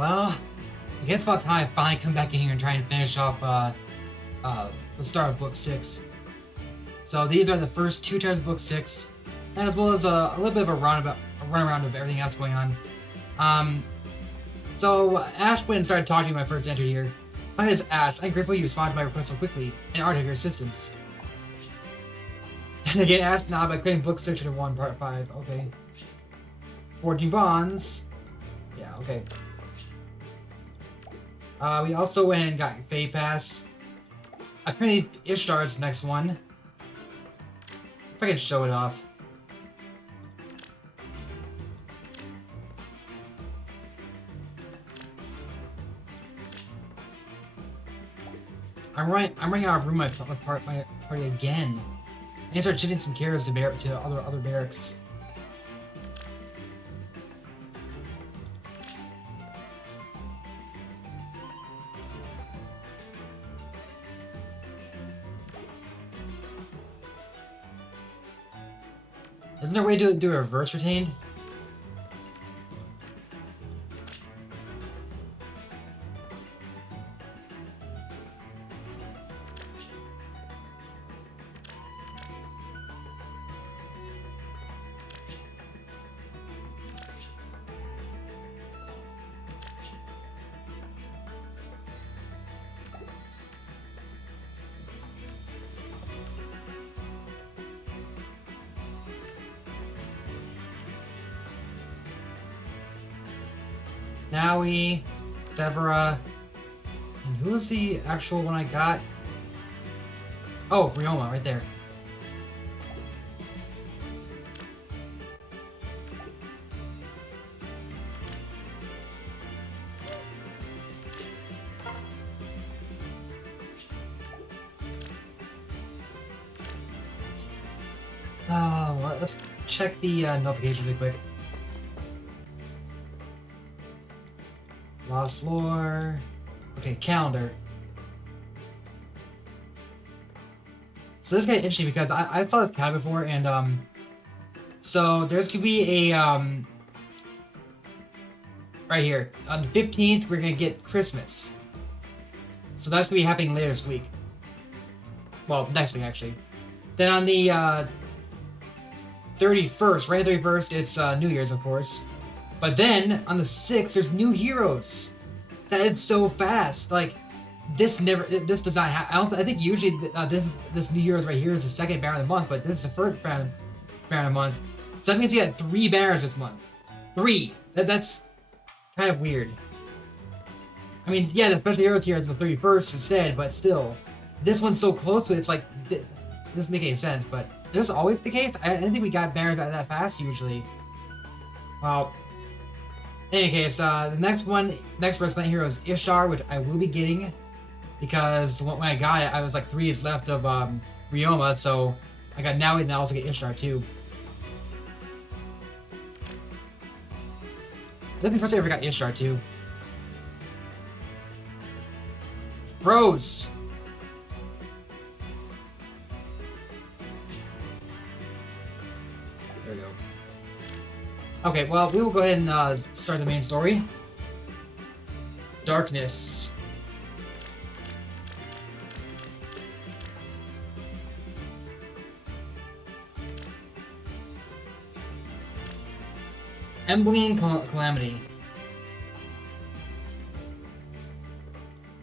Well, I guess about time I finally come back in here and try and finish off the start of Book 6. So these are the first two chapters of Book 6, as well as a little bit of a runaround of everything else going on. So Ash went and started talking to my first entry here. My name is Ash. I'm grateful you responded to my request so quickly and art of your assistance. And again, Ash nodded by clearing Book 6 to 1, Part 5. Okay. 14 bonds. Yeah, okay. We also went and got Fey Pass. Apparently Ishtar's the next one. If I can show it off. I'm running out of room in my party again. I need to start shifting some carrots to other barracks. Isn't there a way to do a reverse retained? Naui, Severa, and who was the actual one I got? Oh, Ryoma, right there. Well, let's check the notifications really quick. Lost lore. Okay, calendar. So this is kind of interesting because I saw this calendar before, and so there's gonna be a right here on the 15th we're gonna get Christmas. So that's gonna be happening later this week. Well, next week actually. Then on the 31st, right? 31st, it's New Year's, of course. But then on the 6th, there's new heroes. That is so fast. Like this does not happen. I think usually this new heroes right here is the second banner of the month, but this is the first banner of the month. So that means you got 3 banners this month. 3. That's kind of weird. I mean, yeah, the special heroes here is the 31st instead, but still, this one's so close to it. It's like this doesn't make any sense. But is this always the case? I didn't think we got banners that fast usually. Well. In any case, the next resident hero is Ishtar, which I will be getting because when I got it, I was like 3 is left of Ryoma, so I got Naui and I also get Ishtar too. That'd be the first time I ever got Ishtar too. Froze! There we go. Okay, well, we will go ahead and start the main story. Darkness. Emblem Calamity.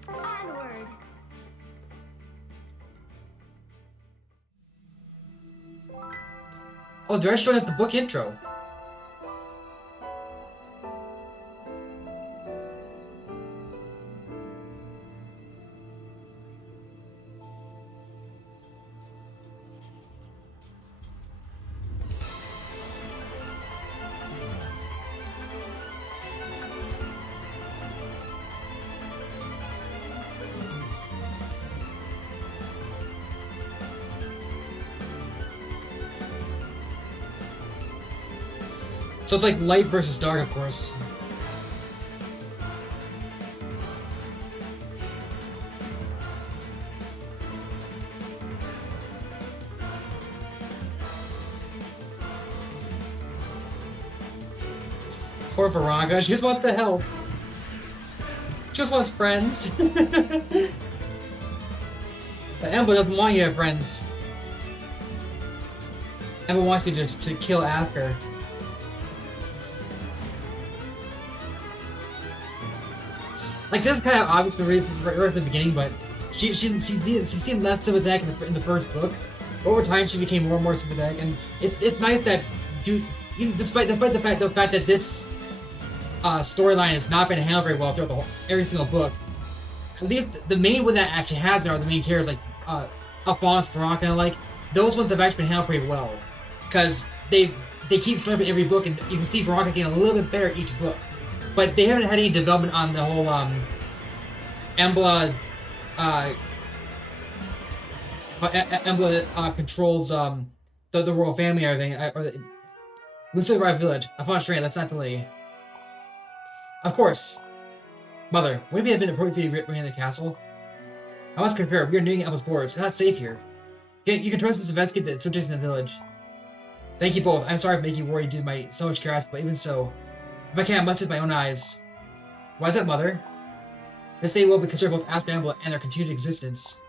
Onward. Oh, they're showing us the book intro. So it's like light versus dark, of course. Poor Veronica, she just wants to help. Just wants friends. But Ember doesn't want you to have friends. Ember wants you to kill Azur. Like, this is kind of obvious right from the beginning, but she seemed less sympathetic in the first book. Over time, she became more and more sympathetic, and it's nice that, dude, even despite the fact that this storyline has not been handled very well throughout every single book, at least the main one that actually has been are the main characters like Alphonse, Veronica, and like those ones have actually been handled pretty well, because they keep showing up in every book, and you can see Veronica getting a little bit better each book. But they haven't had any development on the whole Embla controls the royal family and everything. Lucille Rive Village. Upon Strain, let's not delay. Of course. Mother, would it have been appropriate for you to remain in the castle? I must concur, we are nearing Embla's borders. It's not safe here. You can trust us to investigate the situation in the village. Thank you both. I'm sorry for making you worry due to my so much curiosity, but even so, if I can, I must use my own eyes. Why is that, Mother? This fate will be concerned both Azur and Embla and their continued existence.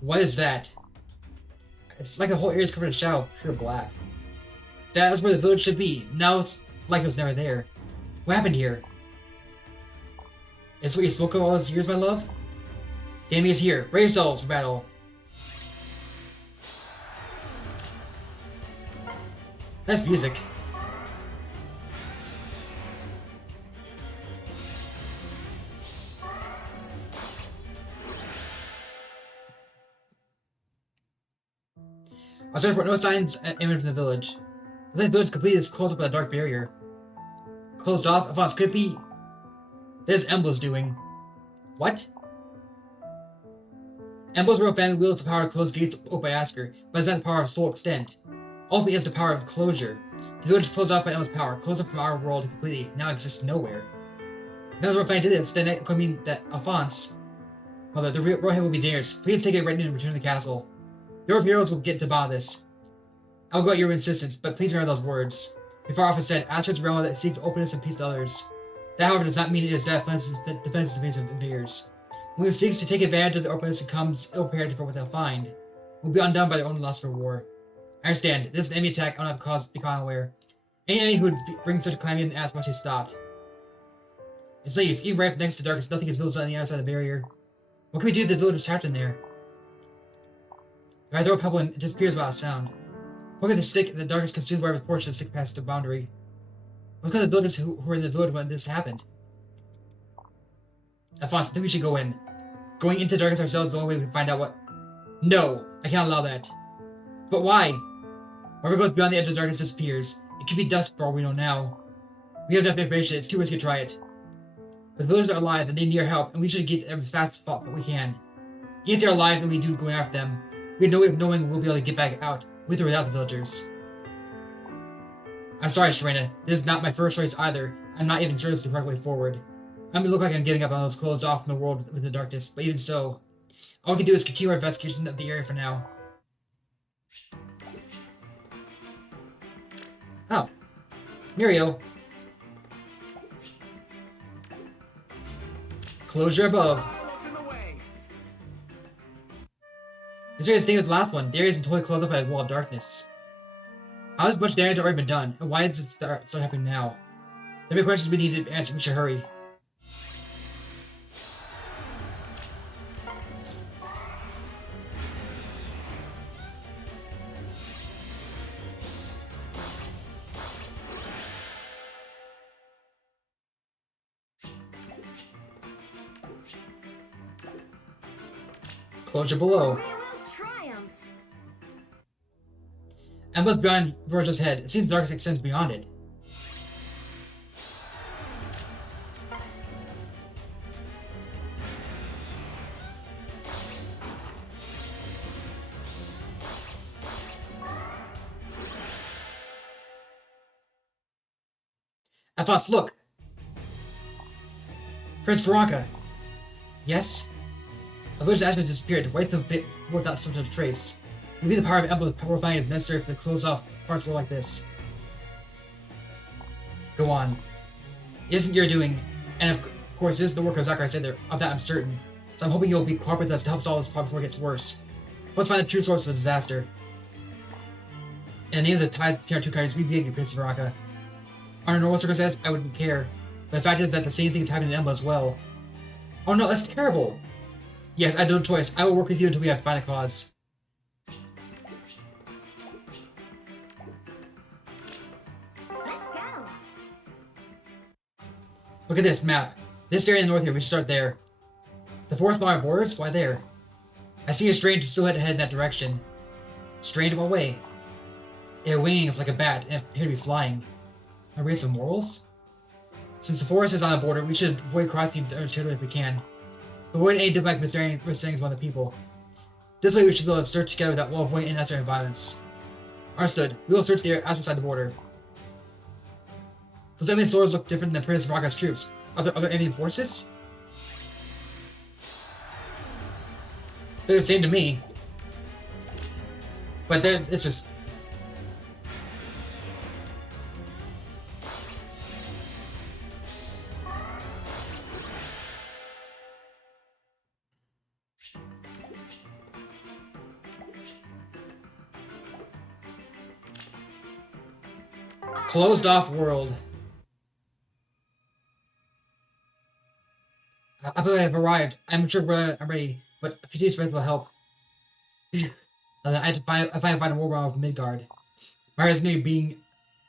What is that? It's like the whole area is covered in shadow, pure black. That is where the village should be. Now it's like it was never there. What happened here? Is what you spoke of all those years, my love? The enemy is here. Raise yourselves for battle. That's music. I searched for no signs imminent from the village. The village completed is closed up by a dark barrier. Closed off? Upon could be. There's Embla's doing. What? Embla's royal family wields the power to close gates opened by Azur, but it's not the power of its full extent. Ultimately, it has the power of closure. The village is closed off by Embla's power, closed off from our world completely, now exists nowhere. If Embla's royal family did this, then it could mean that Alphonse, Mother, the royal family will be theirs. Please take it right now and return to the castle. The Emperor of Heroes will get to the bottom of this. I will go at your insistence, but please remember those words. Before often said, Azur's realm that seeks openness and peace to others. That, however, does not mean it is defenses in the face of invaders. When it seeks to take advantage of the openness and comes ill-prepared for what they'll find, will be undone by their own lust for war. I understand. This is an enemy attack. I don't have cause to become aware. Any enemy who would bring such a calamity and ask must be stopped. It's no use. Even right next to darkness, nothing is visible on the other side of the barrier. What can we do if the village is trapped in there? If I throw a pebble and it disappears without a sound. Poke at the stick and the darkness consumes wherever the portion of the stick passes the boundary. What's going to the villagers who were in the village when this happened? Alphonse, I think we should go in. Going into the darkness ourselves is the only way we can find out what... No! I can't allow that. But why? Whoever goes beyond the edge of the darkness disappears. It could be dusk for all we know now. We have enough information, it's too risky to try it. But the villagers are alive and they need our help, and we should get them as fast as we can. Even if they're alive and we do going after them, we have no way of knowing we'll be able to get back out, with or without the villagers. I'm sorry, Sharena. This is not my first choice either. I'm not even sure this is the correct way forward. I may look like I'm giving up on those closed off from the world with the darkness, but even so, all we can do is continue our investigation of the area for now. Oh. Muriel. Closure above. This area is the same as the last one. The area has been totally closed up by a wall of darkness. How has much damage already been done, and why is it start happening now? There are questions we need to answer. We should hurry. Closure below. Embla's beyond Virgil's head. It seems the darkness extends beyond it. Alphonse, look! Prince Veronica! Yes? A village has disappeared. Wipe the bit without some sort of trace. Maybe the power of Embla purifying is necessary to close off parts were like this. Go on. It isn't your doing. And of course, this is the work of Zachary said there. Of that, I'm certain. So I'm hoping you'll be cooperate with us to help solve this problem before it gets worse. Let's find the true source of the disaster. In the name of the ties between our two countries, we beg you, Prince Baraka. Under normal circumstances, I wouldn't care. But the fact is that the same thing is happening to Emma as well. Oh no, that's terrible! Yes, I have no choice. I will work with you until we have to find a cause. Let's go! Look at this map. This area in the north here, we should start there. The forest along our borders? Why there? I see a strange silhouette head in that direction. Strange in what way? It had wings like a bat and appeared to be flying. Are we some morals? Since the forest is on the border, we should avoid crossing our territory if we can. Avoid any diplomatic misunderstandings among the people. This way we should be able to search together without avoiding unnecessary violence. Understood. We will search the area outside the border. Those enemy soldiers look different than Prince Raka's troops. Are there other enemy forces? They're the same to me. But it's just... Closed off world. I believe I have arrived. I'm sure I'm ready, but a few days will help. I have to find a war round with Midgard. Mara's name being...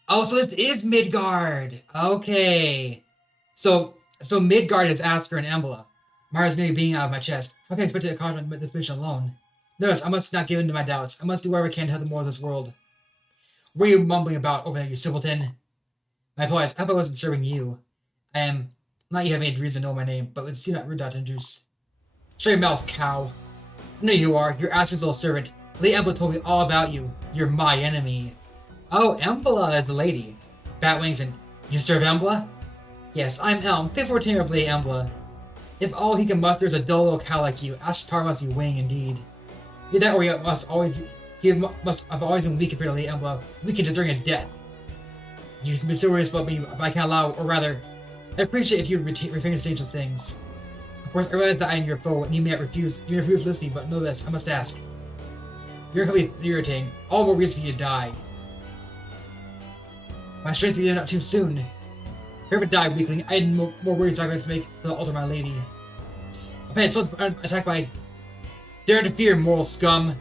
Oh, so this is Midgard! Okay. So Midgard is Azur and Embla. Mara's name being out of my chest. How can I expect to accomplish this mission alone? Notice, I must not give in to my doubts. I must do whatever I can to help the more of this world. What are you mumbling about over there, you simpleton? My apologies, I hope I wasn't serving you. I am... Not you have any reason to know my name, but it would seem that rude not to introduce. Shut your mouth, cow. I know who you are. You're Azur's little servant. Lady Embla told me all about you. You're my enemy. Oh, Embla is a lady. Batwings and... You serve Embla? Yes, I'm Elm, faithful retainer of Lady Embla. If all he can muster is a dull little cow like you, Ashtar must be winning indeed. Either that or he must have always been weak compared to Lady Embla, weak and deserving of death. You've been serious about me, but I can't allow, or rather, I appreciate if you refrain to say such things. Of course, I realize that I am your foe, and you may refuse to listen to me, but know this, I must ask. You're going to be irritating. All more reason for you to die. My strength is not too soon. Whoever died, weakling, I had more worries I was to make for the altar of my lady. Okay, so let's attack by... Dare to fear, moral scum.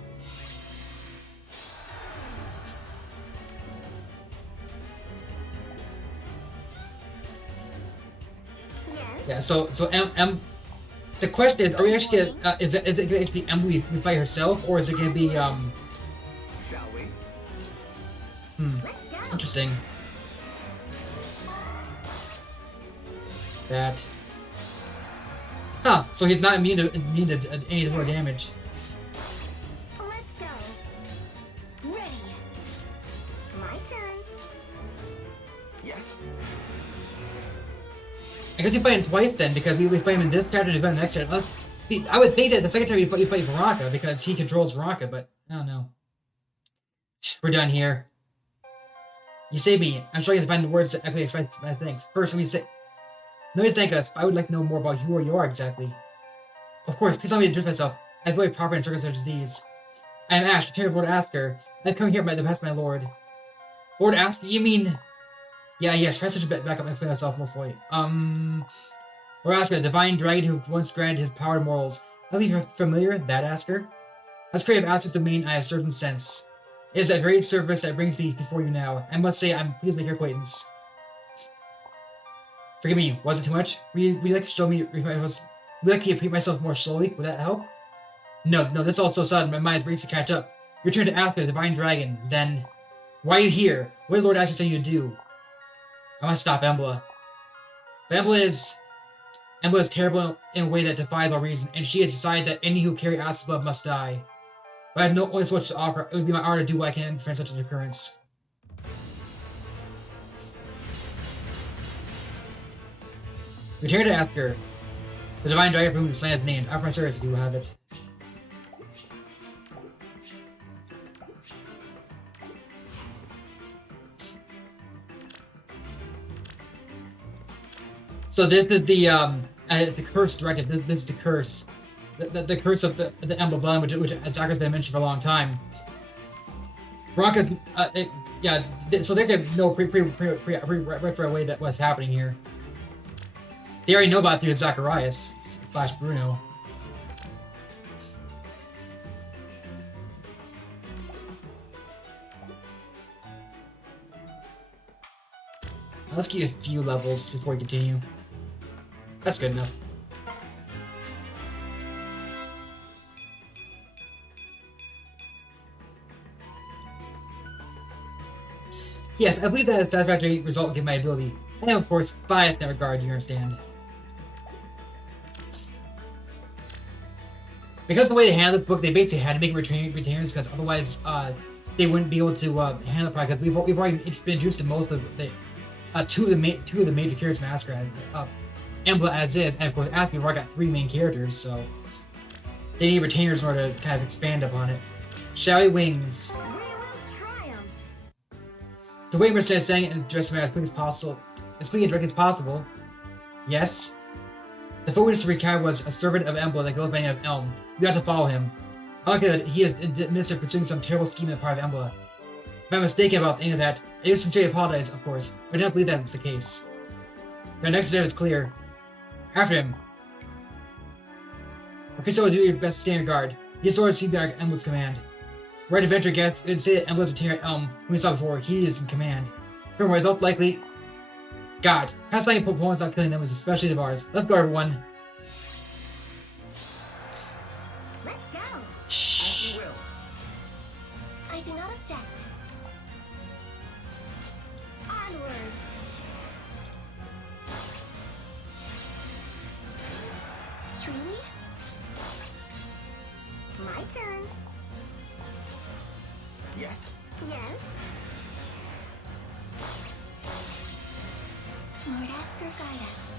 Yeah, so the question is, are we actually gonna, is it gonna be Emily we fight herself, or is it gonna be, Shall we? Let's go. Interesting. That. Huh, so he's not immune to any more damage. Let's go. Ready. My turn. Yes. I guess you fight him twice then, because we fight him in this chapter and we fight him in the next chapter. I would think that the second time you fight Baraka, because he controls Baraka, but I don't know. We're done here. You saved me. I'm struggling to find the words that actually express my thanks. First, let me thank us, but I would like to know more about who you are exactly. Of course, please allow me to introduce myself. I am very proper in circumstances such as these. I am Ash, the of Lord Asker. I've come here by the behest of my lord. Lord Asker? You mean... Yeah, yes, press such a bit back up and explain myself more fully. Lord Asker, the divine dragon who once granted his power to mortals. Are you familiar, that Asker? As creative Asker's domain, I have a certain sense. It is a great service that brings me before you now. I must say, I'm pleased to make your acquaintance. Forgive me, was it too much? Would you like to show me... Would you like to repeat myself more slowly? Would that help? No, that's all so sudden. My mind is racing to catch up. Return to Asker, the divine dragon. Then... Why are you here? What did Lord Asker say you to do? I must stop Embla. But Embla is terrible in a way that defies all reason, and she has decided that any who carry Asker's blood must die. But I have only so much to offer. It would be my honor to do what I can to prevent such an occurrence. Return to Asker. The divine dragon for whom this land is named. Offer my service if you will have it. So this is the curse directive. This is the curse, the curse of the Emblem Blood, which Azur's been mentioned for a long time. Veronica's yeah. So they can know right away that what's happening here. They already know about through Zacharias / Bruno. Let's get a few levels before we continue. That's good enough. Yes, I believe that a satisfactory result will give my ability. And of course, bias in that regard, you understand. Because of the way they handled this book, they basically had to make retainers because otherwise they wouldn't be able to handle it properly. Because we've already been introduced to most of the two of the major characters from Masquerade, Emblem as is, and of course Ask we've already got 3 main characters, so they need retainers in order to kind of expand upon it. Shadowy Wings. We will triumph. The way Mercedes is saying it and addressing it as quickly as possible, as quickly and directly as possible. Yes. The focus to recount was a servant of Emblem that goes by the name of Elm. We have to follow him. I like that he is administered pursuing some terrible scheme in the part of Emblem. If I'm mistaken about any of that, I do sincerely apologize, of course, but I don't believe that's the case. The next step is clear. After him. Orchestra will do your best to stand your guard. These orders seem to be Emblem's command. Right adventure guests, it would say that Emblem's retainer Elm, whom we saw before, he is in command. Furthermore, results likely. God, pacifying opponents not killing them is a specialty of ours. Let's go, everyone. Let's go. As you will. I do not object. Onward. Truly? My turn. Yes. Yes. Lord Asker, guide us.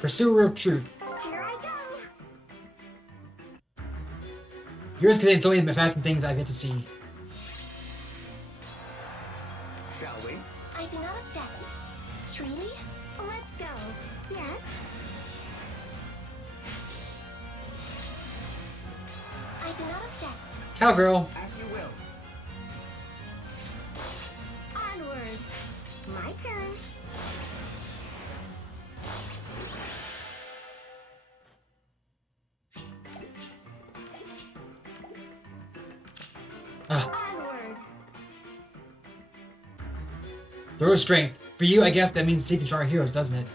Pursuer of truth. Here I go. Yours contains so many fascinating things I've yet to see. Shall we? I do not object. Truly? Let's go. Yes. I do not object. Cowgirl. As you will. Onward. My turn. Onward. Throw of strength. For you, I guess that means seeking stronger heroes, doesn't it?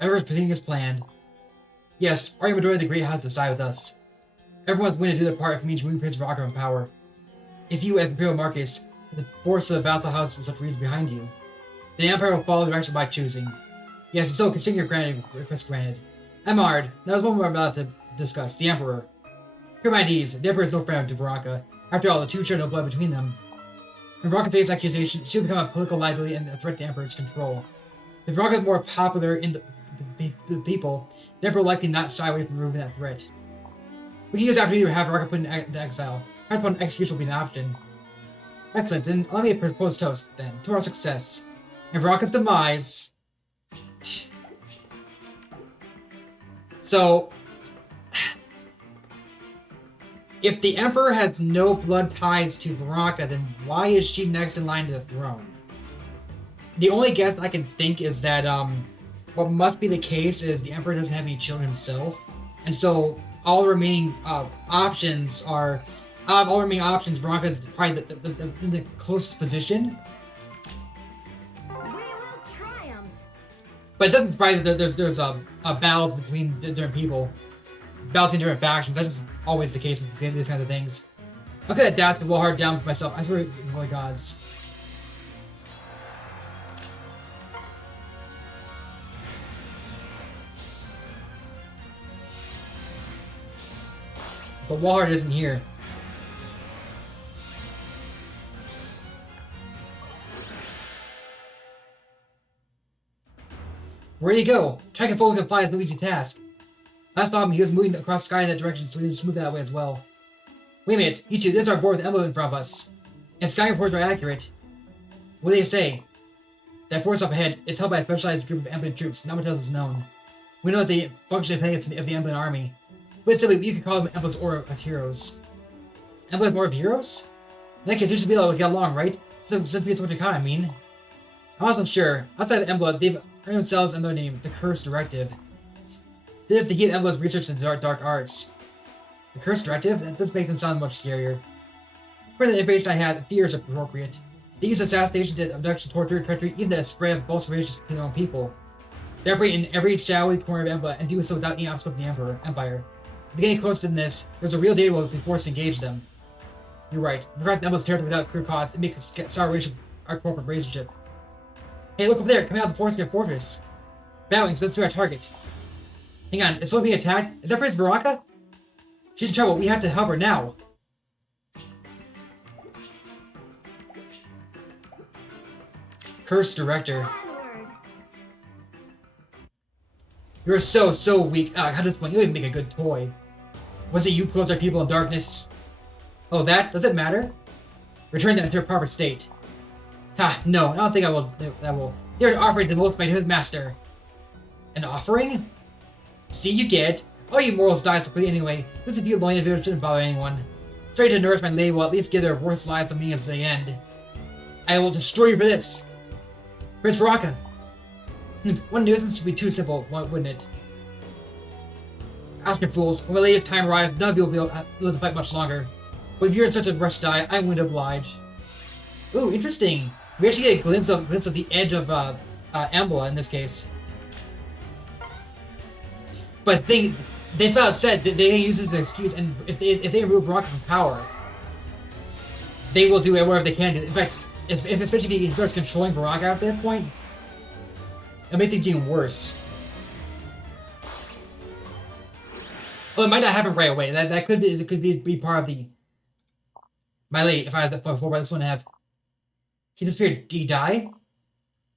Everyone's proceeding as planned. Yes, our majority of the Great House decide with us. Everyone's willing to do their part if it means moving Prince Rocker in power. If you, as Imperial Marcus, have the force of the vassal house and such reasons behind you, the Empire will follow the direction by choosing. Yes, and so consider your request granted. Emard, that was one more about to discuss. The Emperor. Hear my deeds. The Emperor is no friend to Baraka. After all, the two share no blood between them. When Baraka faces accusation, she will become a political liability and a threat to the Emperor's control. If Baraka is more popular in the people, the Emperor will likely not shy away from removing that threat. We can use the opportunity to have Baraka put into exile. Perhaps upon execution will be an option. Excellent, then allow me to propose toast, then, to our success. And Baraka's demise... So... If the Emperor has no blood ties to Baraka, then why is she next in line to the throne? The only guess I can think is that, what must be the case is the Emperor doesn't have any children himself, and so all the remaining options are, out of all the remaining options, Baraka's probably in the closest position. We will triumph. But it doesn't surprise that there's a battle between different people, battles between different factions. That's just always the case with these kinds of things. I could have adapted well hard down for myself. I swear, holy gods. But Walhart isn't here. Where'd he go? Track and Focal can fly is no easy task. Last saw him, he was moving across the sky in that direction, so we just moved that way as well. Wait a minute, you two, this is our board with Emblem in front of us. If sky reports are accurate, what do they say? That force up ahead, it's held by a specialized group of Emblem troops, not much else is known. We know that they function independently of the Emblem army. But still, you could call them Emblem's Order of Heroes. Emblem's Order of Heroes? In that case, we should be able to get along, right? Since we have so much in common, I mean. I wasn't sure. Outside of Emblem, they've earned themselves another name, the Curse Directive. This is to heat Emblem's research into dark arts. The Curse Directive? That does make them sound much scarier. According to the information I have, fear is appropriate. They use assassination, abduction, torture, treachery, even the spread of false information to their own people. They operate in every shadowy corner of Emblem and do so without any obstacle from the Empire. Getting closer than this, there's a real danger we'll be forced to engage them. You're right. Regarding Emblem's territory without clear cause, it makes our corporate relationship. Hey, look over there, coming out of the fortress. Bowing, so let's do our target. Hang on, is someone being attacked? Is that Prince Baraka? She's in trouble, we have to help her now. Curse Director. Onward. You're so weak. How does one? You even make a good toy. Was it you closed our people in darkness? Oh, that? Does it matter? Return them to their proper state. Ha, no, I don't think I will. That will. You're an offering to the most mighty master. An offering? See, you get. All you mortals die so quickly anyway. This is a few lonely individuals shouldn't bother anyone. Try to nourish my lady will at least give their worst lives to me as they end. I will destroy you for this. Prince Baraka. One nuisance would be too simple, wouldn't it? Ask your fools. When my lady's time arrives, none of you will be able to fight much longer. But if you're in such a rush to die, I'm willing to oblige. Ooh, interesting. We actually get a glimpse of the edge of Embla in this case. But they thought it said that they use this as an excuse, and if they remove Baraka from power, they will do whatever they can do. In fact, especially if he starts controlling Baraka at this point, it'll make things even worse. Well, it might not happen right away. That could be part of the. My lady, if I was that before, but this one have. He disappeared. Did he die?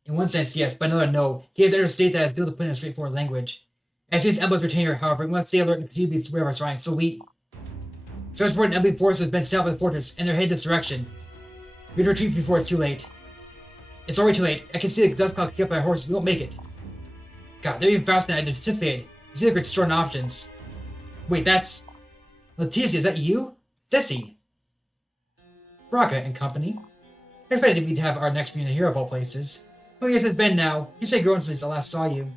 In one sense, yes, but another, no. He has entered a state that is built to put in a straightforward language. As he is Emblem's retainer, however, we must stay alert and continue to be aware of our surroundings. So we. Search for an Emblem force has been set up by the fortress, and they're headed this direction. We have to retreat before it's too late. It's already too late. I can see the dust cloud kicked up by our horses. We won't make it. God, they're even faster than I anticipated. These are destroying options. Wait, that's. Letizia, is that you? Sissy. Baraka and company. I expected we'd have our next being a hero of all places. Oh yes, it's been now. You say grown since I last saw you.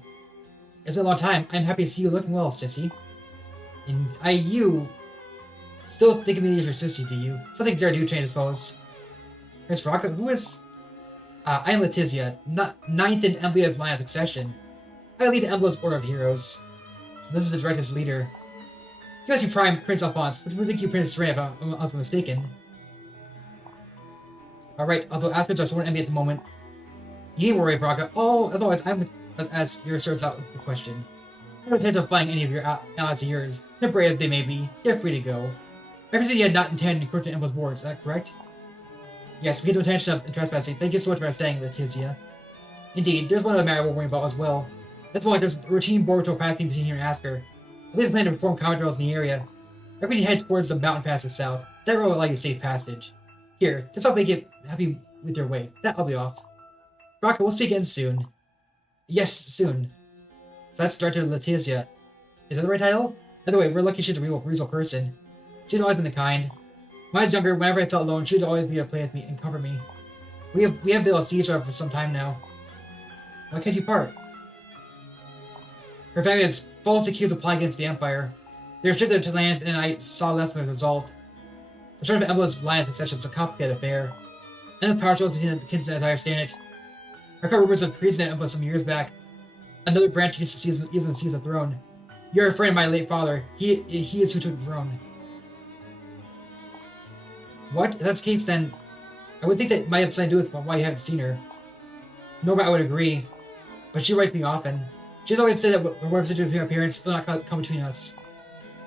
It's been a long time. I'm happy to see you looking well, Sissy. And you still think of me as your Sissy, do you? Some things there do change, I suppose. Prince Baraka, who is? I am Letizia, ninth in Emblea's line of succession. I lead Emblea's Order of Heroes. So this is the Directive's leader. He must be Prime Prince Alphonse, which would think you Prince Ray if I'm not mistaken. Alright, although aspects are somewhat enemy at the moment. You needn't worry, Baraka. Otherwise, I'm as your service out with the question. I don't intend to flying any of your allies of yours, temporary as they may be. They're free to go. I presume you had not intended to encroach on Emblea's borders, is that correct? Yes, we get no intention of trespassing. Thank you so much for staying, Letizia. Indeed, there's one other matter we're worrying about as well. That's why there's a routine board patrol passing between here and Asker. We have a plan to perform combat drills in the area. Everybody head towards the mountain pass to the south. That road will allow you safe passage. Here, this will make you happy with your way. That'll be off. Baraka, we'll speak again soon. Yes, soon. So that's Director Letizia. Is that the right title? By the way, we're lucky she's a real person. She's always been the kind. When I was younger, whenever I felt alone, she'd always be there to play with me and comfort me. We have been able to see each other for some time now. Why can't you part? Her family is falsely accused of plotting against the Empire. They restricted to lands, and I saw less as a result. The start of Emblem's line of succession is a complicated affair. Endless power struggles between the kinsmen as I understand it. I heard rumors of treason at Emblem some years back. Another branch used to seize the throne. You're a friend of my late father. He is who took the throne. What? If that's the case, then I would think that might have something to do with why you haven't seen her. Norma, I would agree, but she writes me often. She's always said that whatever situation between our parents will not come between us.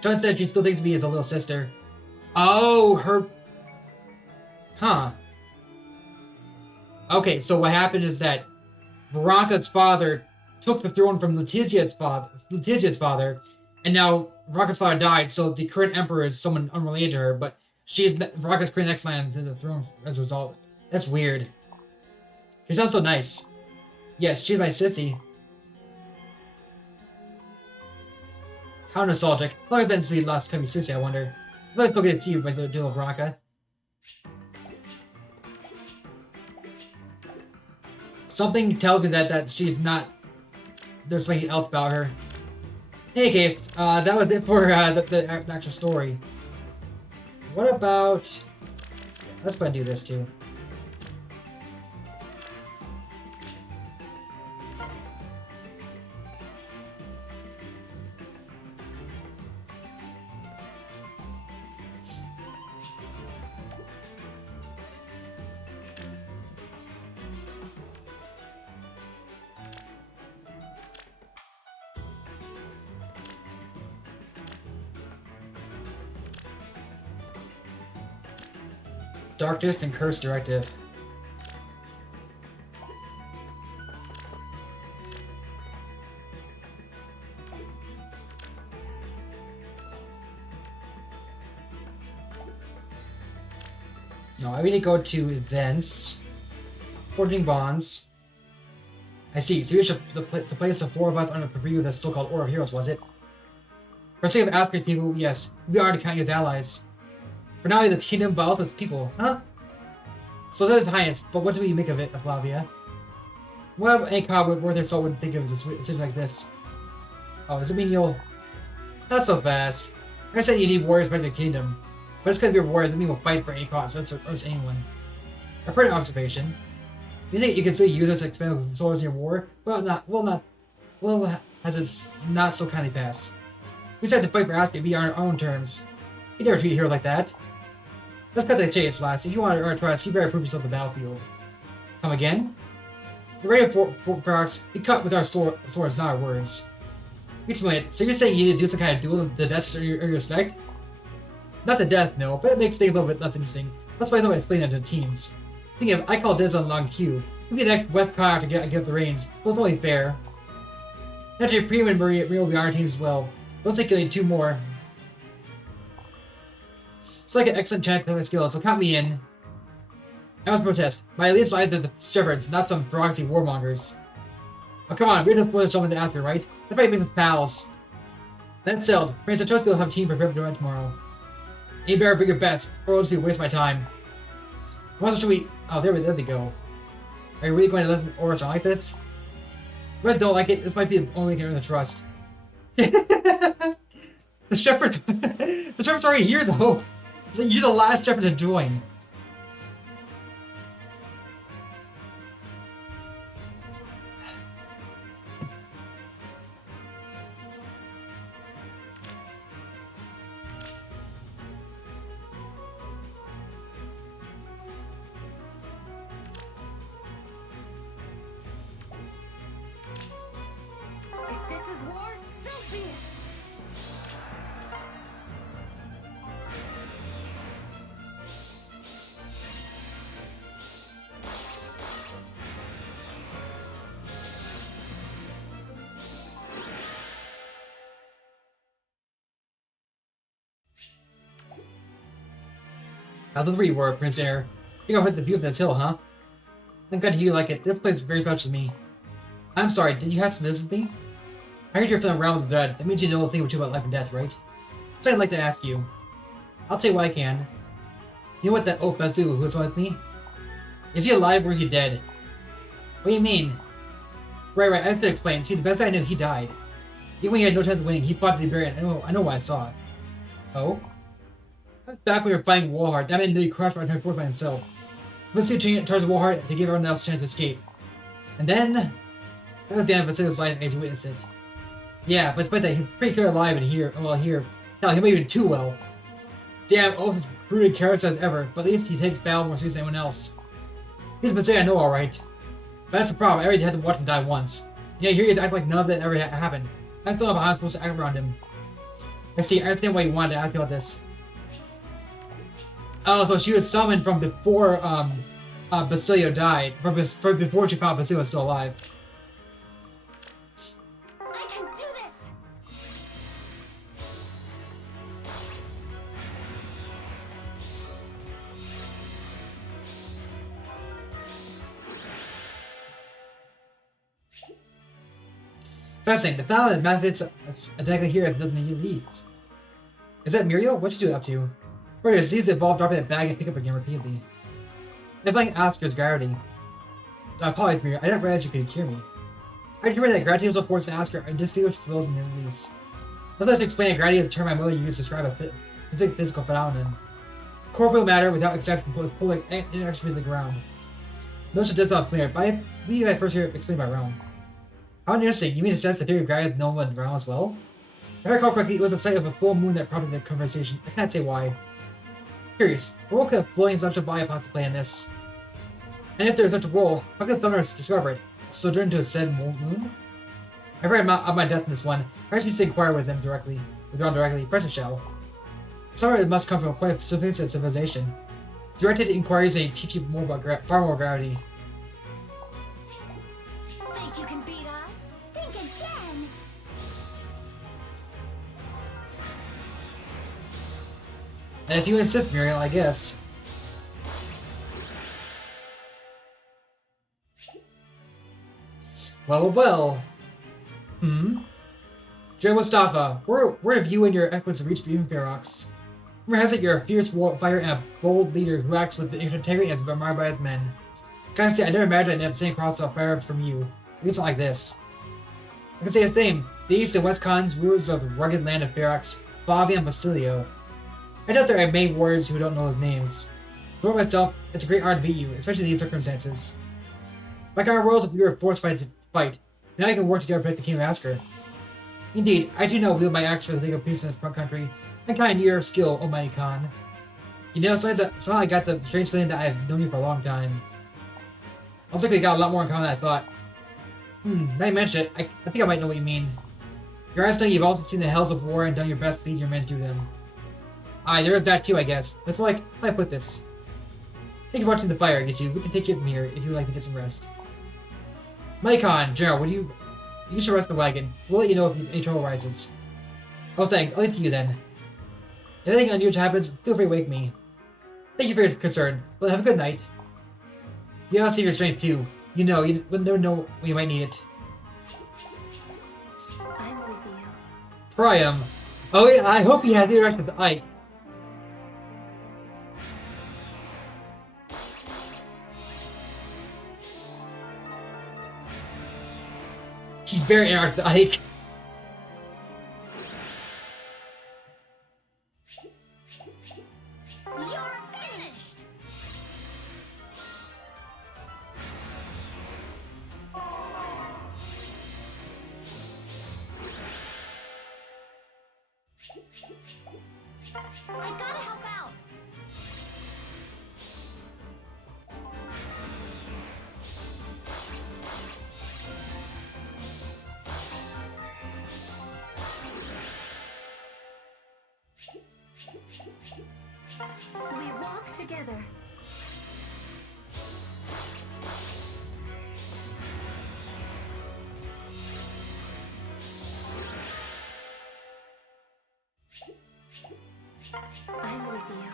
John said she still thinks of me as a little sister. Oh, her... Huh. Okay, so what happened is that Veronika's father took the throne from Letitia's father, and now Veronika's father died, so the current emperor is someone unrelated to her, but she is Veronika's current next man to the throne as a result. That's weird. She sounds so nice. Yes, she's my sissy. How nostalgic. How long has it been since we last come to Sissy, I wonder? I feel like I'll get to see you by the deal of Veronica. Something tells me that she's not... There's something else about her. In any case, that was it for the actual story. What about... Let's go ahead and do this too. Darkness and Curse Directive. No, I need to go to events. Forging bonds. I see. So you should the place of 4 of us on a preview of the so-called Order of Heroes, was it? For the sake of Asgard people, yes, we are to count you as allies. For not only the kingdom, but also its people, huh? So that is Highness, but what do we make of it, Flavia? What any god worth their salt would think of as a city like this? Oh, does it mean you'll... Not so fast. I said you need warriors by the kingdom. But it's because we're warriors, doesn't mean we'll fight for any cause, or anyone. A pretty observation. You think you can still use this expendable swords in your war? Well, has its not so kindly pass. We decided to fight for Asgard be on our own terms. You never treat a hero like that. Let's cut to the chase, lass. If you want to earn trust, you better prove yourself on the battlefield. Come again? We're ready for ours. We cut with our swords, not our words. Explain it. So you're saying you need to do some kind of duel to the death to earn your respect? Not the death, no, but it makes things a little bit less interesting. That's why I thought I'd explain that to the teams. Thinking of, I call Diz on long queue. We'll be the next West Car to give the reins. Well, it's only fair. After Prima and Maria will be on our teams as well. Looks like you'll need 2 more. It's like an excellent chance to have my skills, so count me in. I must protest. My allegiance lies with the shepherds, not some proxy warmongers. Oh, come on, we're gonna put someone to after, right? That probably makes us pals. That's settled. Prince, I trust you'll have a team for Riverdale tomorrow. You better bring your best, or else you'll waste my time. What should we... Oh, there they go. Are you really going to let them Oris like this? Reds don't like it. This might be the only way we can earn the trust. The shepherds... the shepherds are already here, though. You're the last shepherd to join. If this is war, so be it. How's the reward, Prince Air? You gotta hit the view of this hill, huh? Thank God you like it. This place is very special to me. I'm sorry, did you have to visit me? I heard you're from the realm of the dead. That means you know a thing or two about life and death, right? So I'd like to ask you. I'll tell you what I can. You know what that oaf Bazoo who was with me? Is he alive or is he dead? What do you mean? Right, I have to explain. See, the best I knew, he died. Even when he had no chance of winning, he fought to the very end. I know what I saw. Oh? Back when we were fighting Warheart, that man nearly crushed my force by himself. Let's see a charge of Warheart to give everyone else a chance to escape. And then... that was the end of Vasily's life as you witnessed it. Yeah, but despite that, he's pretty clear alive and here. Well, here. Hell, he might even too well. Damn, all his recruited characters as ever, but at least he takes battle more seriously than anyone else. He's Vasily, I know alright. But that's the problem, I already had to watch him die once. Yeah, here he is act like none of that ever happened. I still know how I'm supposed to act around him. I see. I understand why you wanted to ask me about this. Oh, so she was summoned from before Basilio died. From before she found Basilio was still alive. I can do this! Fascinating. The fountain of benefits identical here as nothing you least. Is that Muriel? What'd you do up to? Or your disease evolved, dropping that bag and pick up again repeatedly. I'm playing Oscar's gravity. Apologies, Muriel. I didn't realize you could cure me. I determined that gratitude was a force to ask her undistinguished thrills and release. I thought to explain that gratitude is the term my mother used to describe a physical phenomenon. Corporeal matter, without exception, was pulling interaction to the ground. Notion does not clear, but I believe I first hear it explained by Realm. How interesting. You mean to sense the theory of gravity is normal in Realm as well? If I recall correctly, it was the sight of a full moon that prompted the conversation. I can't say why. Curious, what could a flowing such a body possibly play in this? And if there's such a role, how could Thunderous discover it? Sojourn to a said moon? I've read of my death in this one. Perhaps you should inquire with them directly. Press a shell. Somewhere it must come from a quite sophisticated civilization. Directed inquiries may teach you more about far more gravity. Think you can beat us? Think again! And if you insist, Muriel, I guess. Well. Joe Mustafa, where have you and your efforts reached even Ferox? Rumor has it you're a fierce fighter and a bold leader who acts with integrity and is admired by his men. Gotta say, I never imagined I'd have the same cross off fire from you. At least not like this. I can say the same. The East and West Cons, rulers of the rugged land of Ferox, Flavia and Basilio. I doubt there are many warriors who don't know his names. For myself, it's a great honor to beat you, especially in these circumstances. Like our world, we were forced to fight. Now I can work together to protect the King of Asker. Indeed, I do know wield my axe for the League of Peace in this front country, and kind of your skill, Almighty Khan. You know, somehow I got the strange feeling that I've known you for a long time. I was like we got a lot more in common than I thought. Now you mention it, I think I might know what you mean. Your eyes know you've also seen the hells of war and done your best to lead your men through them. Aye, there is that too, I guess. That's like, how do I put this? Thank you for watching the fire, you two. We can take it from here if you would like to get some rest. Maikon, Gerald, you should rest the wagon. We'll let you know if any trouble arises. Oh, thanks. I'll leave to you then. If anything unusual happens, feel free to wake me. Thank you for your concern. Well, have a good night. You gotta save your strength too. You will never know when you might need it. I'm with you. Priam. Oh yeah, I hope he has interacted with Ike. He's very interactive with Ike. You're finished! I gotta help out! We walk together. I'm with you.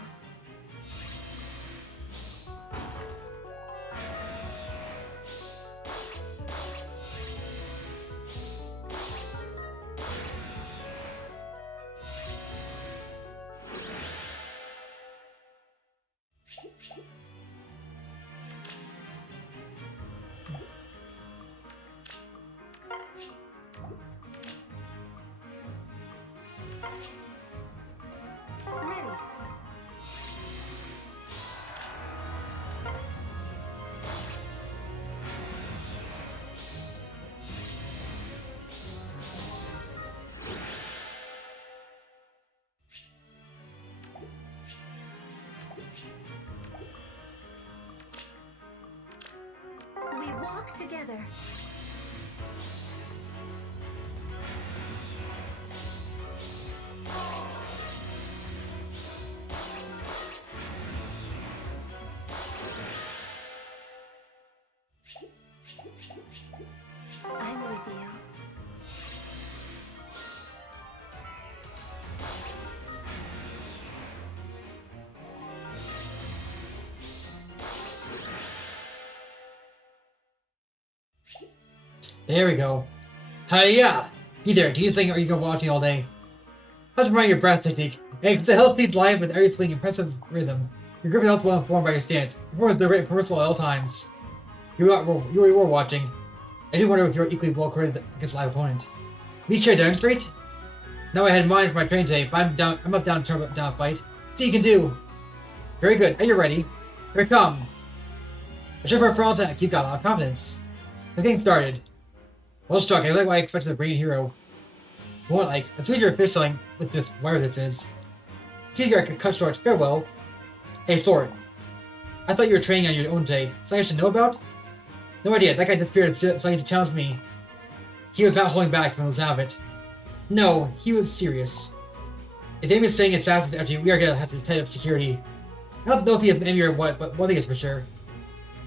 Ready. We walk together. There we go. Hiya! Hey there, do you think are you gonna watching all day? How's running your breath technique? It's a healthy life with every swing impressive rhythm. Your grip is well informed by your stance. Performs the right personal at all times. You were watching. I do wonder if you're equally well coordinated against a live opponent. Me care to demonstrate? Now I had in mind for my training today, but I'm up down to down fight. See what you can do. Very good. Are you ready? Here I come. I should for a front attack. You've got a lot of confidence. Let's get started. Well struck. I like what I expected of a great hero. More like, let's see your fish selling with this, whatever this is. See if I could cut short. Farewell. Hey, Sword. I thought you were training on your own today. Something I should know about? No idea. That guy disappeared so he challenged me. He was not holding back from the sound of it. No, he was serious. If Amy is saying assassins after you, we are gonna have to tighten up security. I don't know if he has an enemy or what, but one thing is for sure.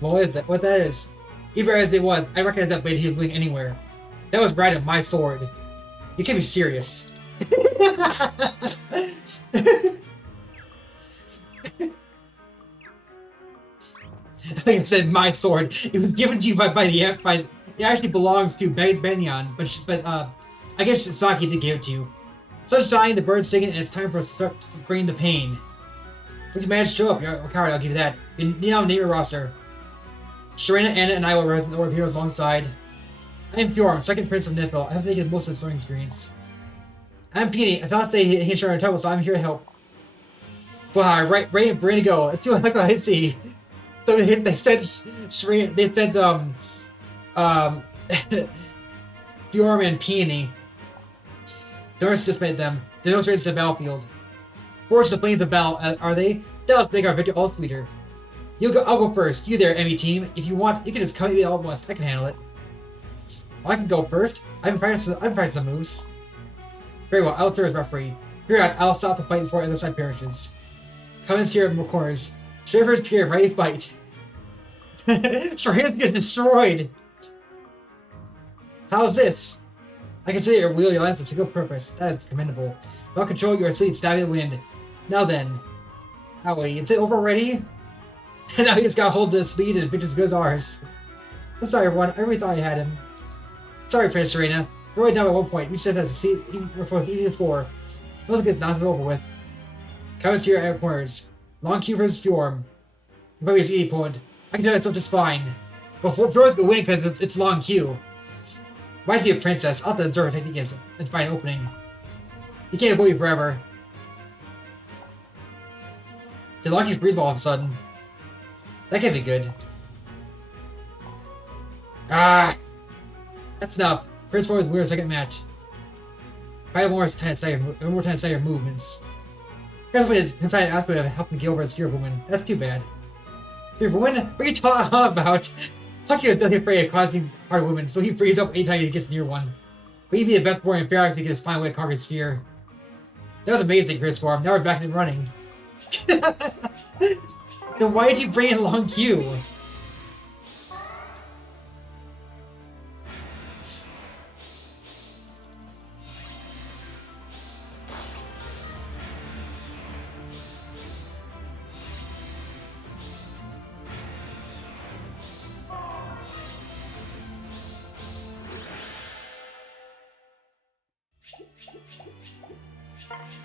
Well, what is that? What that is? Even as they was, I recognize that blade he was wielding anywhere. That was right at my sword. You can't be serious. I think I said my sword. It was given to you by it actually belongs to Banyan, but I guess Saki did give it to you. Sunshine, the birds singing, and it's time for us to start bringing the pain. If you manage to show up, you're a coward, I'll give you that. You now name your roster. Sharena, Anna, and I will represent the Orb Heroes alongside. I am Fjorm, second prince of Nifil. I have taken most of the learning experience. I'm Peony. I thought they hit Sharon trouble, so I'm here to help. Wow, ready to go. Let's see what I see. So they said Sharena, they said Fjorm and Peony. Don't anticipate them. They don't straight to the battlefield. Forge the flames of battle, are they? That'll make our victory all sweeter. I'll go first. You there, enemy team. If you want, you can just come me all at once. I can handle it. Well, I can go first. I've practiced the moves. Very well, I'll serve as referee. Here I'll stop the fight before the other side perishes. Comments here in more corners. Shivers here, ready to fight. Sharena's getting destroyed. How's this? I can see that you're wielding your lance with a single purpose. That is commendable. Without control, you're asleep, stabbing the wind. Now then. Howie, is it over already? And now he just got hold of this lead and the victor's good as ours. I'm sorry, everyone. I really thought I had him. Sorry, Princess Sharena. We're right down at one point. We just had to see we're supposed to eat the score. It wasn't good not over with. Comments here at our corners. Long queue versus Fjorm. You probably his eating point. I can tell it's up just fine. But Fjord's gonna win because it's long queue. Why'd you be a princess? I'll have to observe her technique and find an opening. You can't avoid you forever. Did Lucky freeze ball all of a sudden? That can't be good. Ah! That's enough. Prince 4 is weird second match. 5 more time to say your movements. Here's what his decided output of helping get over his fear of women. That's too bad. Fear of women? What are you talking about? Lucky was definitely afraid of causing hard women, so he frees up anytime he gets near one. But he'd be the best boy in Fair to get his final way to conquer his fear. That was amazing, Chris Form. Now we're back and running. Then why did you bring in a long queue?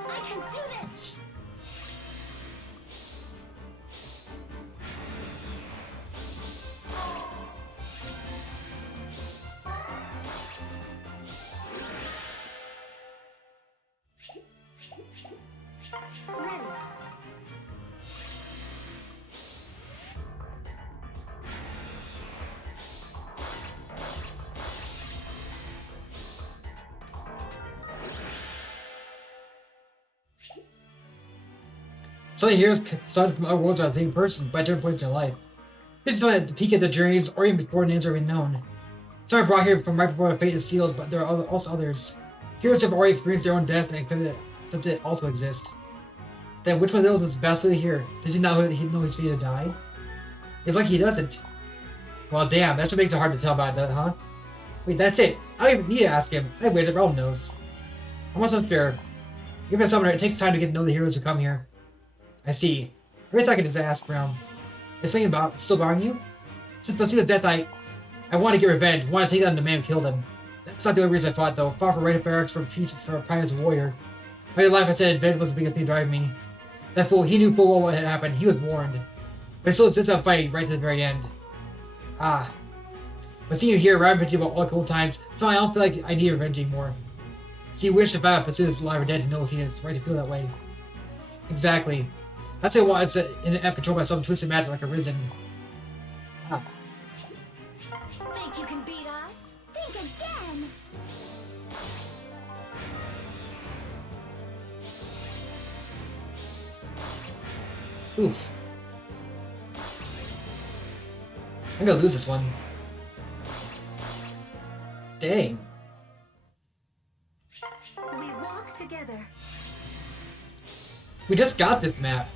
I can do this! Ready. Suddenly heroes started from other worlds are the same person, but at different points in their life. This is only at the peak of their journeys, or even before names are even known. Some are brought here from right before the fate is sealed, but there are also others. Heroes have already experienced their own deaths and accepted it also exist. Then which one of those is best here? Does he not know he's fated to die? It's like he doesn't. Well, damn, that's what makes it hard to tell about that, huh? Wait, that's it. I don't even need to ask him. I waited, Realm knows. I'm also unsure. Even as summoner, it takes time to get to know the heroes who come here. I see. Every thought I could just ask Realm. Is something still bothering you? Since Basila's death, I I want to get revenge. I want to take down the man who killed him. That's not the only reason I fought, though. I fought for right of barracks, for peace, for a private warrior. My whole life I said revenge was the biggest thing driving me. That fool, he knew full well what had happened. He was warned. But he still insisted on fighting right to the very end. Ah. But seeing you here ravaging about all the old times, so I don't feel like I need revenge anymore. See, you wish to find out if is alive or dead to know if he is right to feel that way. Exactly. That's why I want to control myself and twisted magic like a risen. Ah. Think you can beat us? Think again! Oof. I'm gonna lose this one. Dang. We walk together. We just got this map.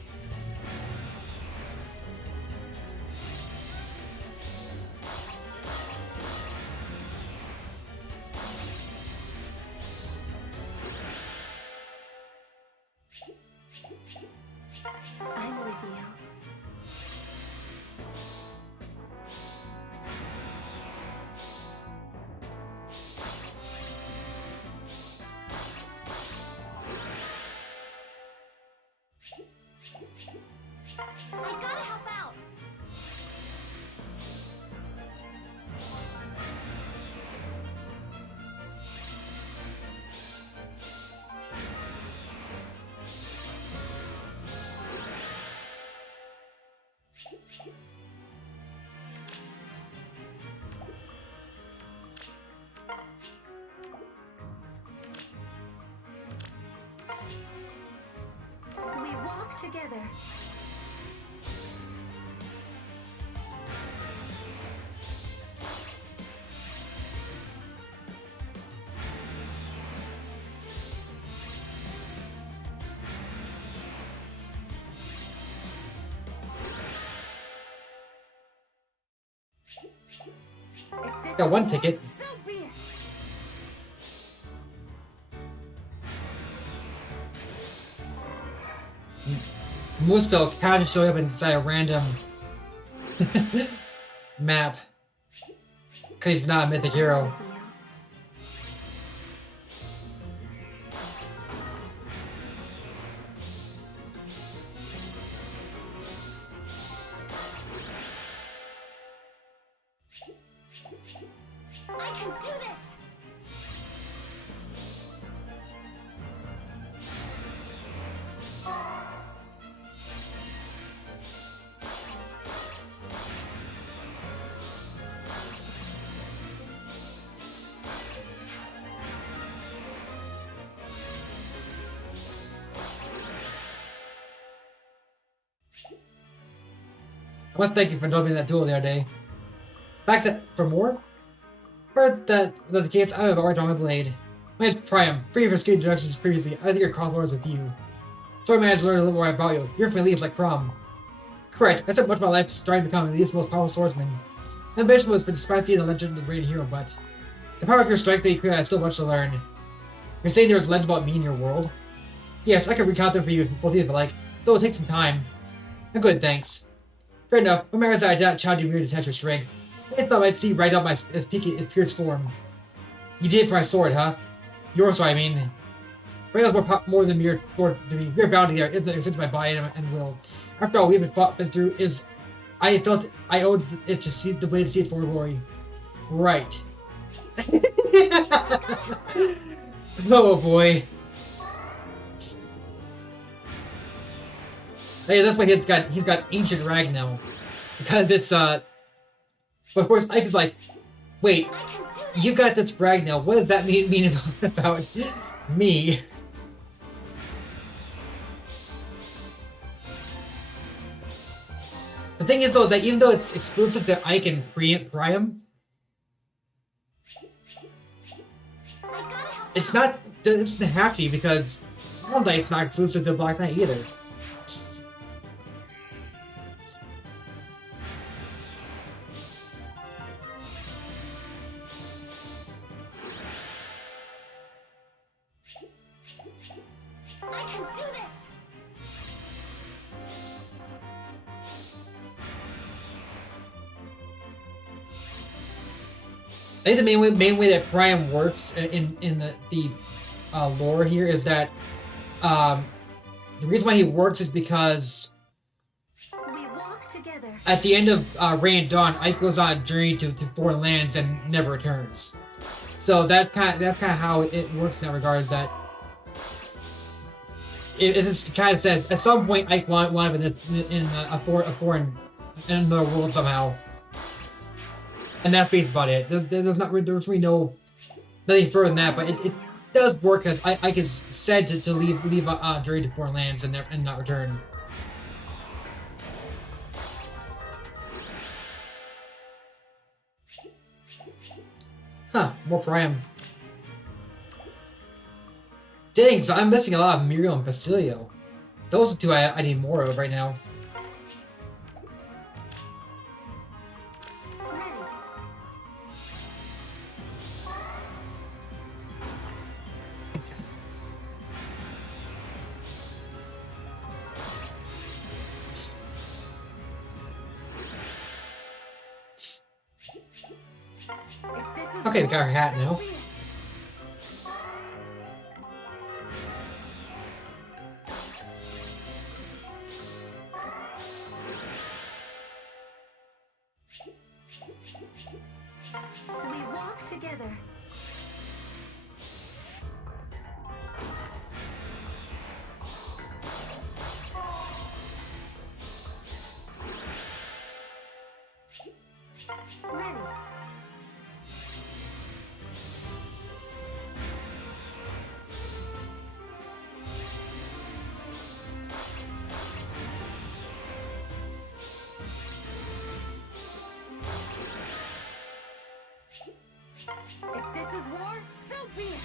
I'm with you. I gotta help out. We walk together. If this Got one is ticket. so be it. Muspel casually showing up inside a random map. Because he's not a mythic hero. With you. I can do this! I must thank you for doing that duel the other day. Back that for more? Heard that the case I have already on my blade. My name's Priam, free from skill introductions previously. I think your crosswords with you. So I managed to learn a little more about you. You're from leaves like Crom. Correct, I spent much of my life trying to become the most powerful swordsman. My ambition was for despite being the legend of the great hero, but the power of your strength made it clear I had still much to learn. You're saying there was legends about me in your world? Yes, I can recount them for you if you like, though it'll take some time. I'm good, thanks. Fair enough, what matters is that I did not challenge you to test your strength. I thought I'd see right up its purest form. You did it for my sword, huh? Your sword, I mean. Right now is more than mere sword to me. Mere bound together is into my body and will. After all we've been through is, I felt I owed it to see the way to see its former glory. Right. Oh boy. Hey, that's why he's got ancient rag now, because it's But of course, Ike is like, wait, you got this rag now. What does that mean about me? The thing is though, is that even though it's exclusive to Ike and Priam, it's not. It doesn't have to be, because It's not exclusive to Black Knight either. I can do this! think the main way that Priam works in the lore here is that the reason why he works is because We walk together. at the end of Rain and Dawn, Ike goes on a journey to foreign lands and never returns. So that's kind of how it works in that regard. Is that it just kind of says at some point Ike wound up in a foreign in another world somehow, and that's basically about it. There's really nothing further than that, but it does work because Ike is said to leave a journey to foreign lands and not return. Huh, more Priam. Dang, so I'm missing a lot of Muriel and Basilio. Those are two I need more of right now. Ready. If this is Okay, we got our hat so now. be it. We walk together. Ready. If this is war, so be it.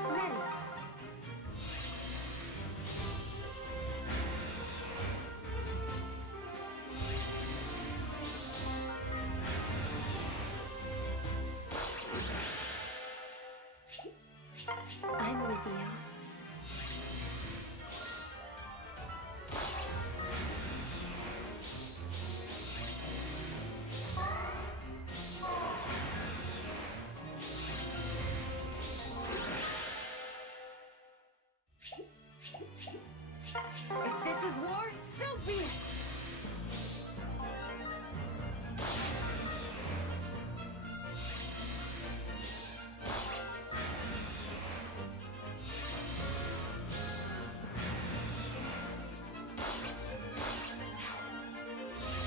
Ready. I'm with you. If this is war, so be it.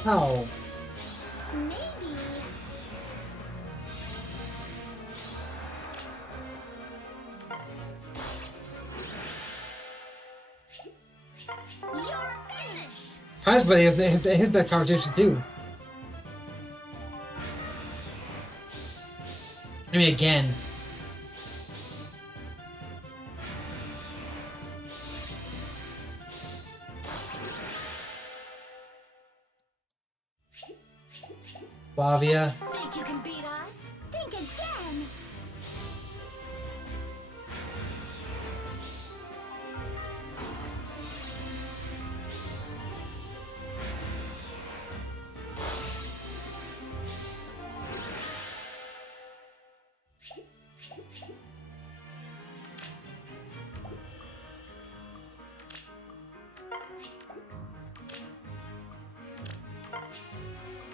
Oh, Maybe. You're finished. Priam's buddy his next conversation too. I mean, again. Flavia. Think you can beat us? Think again.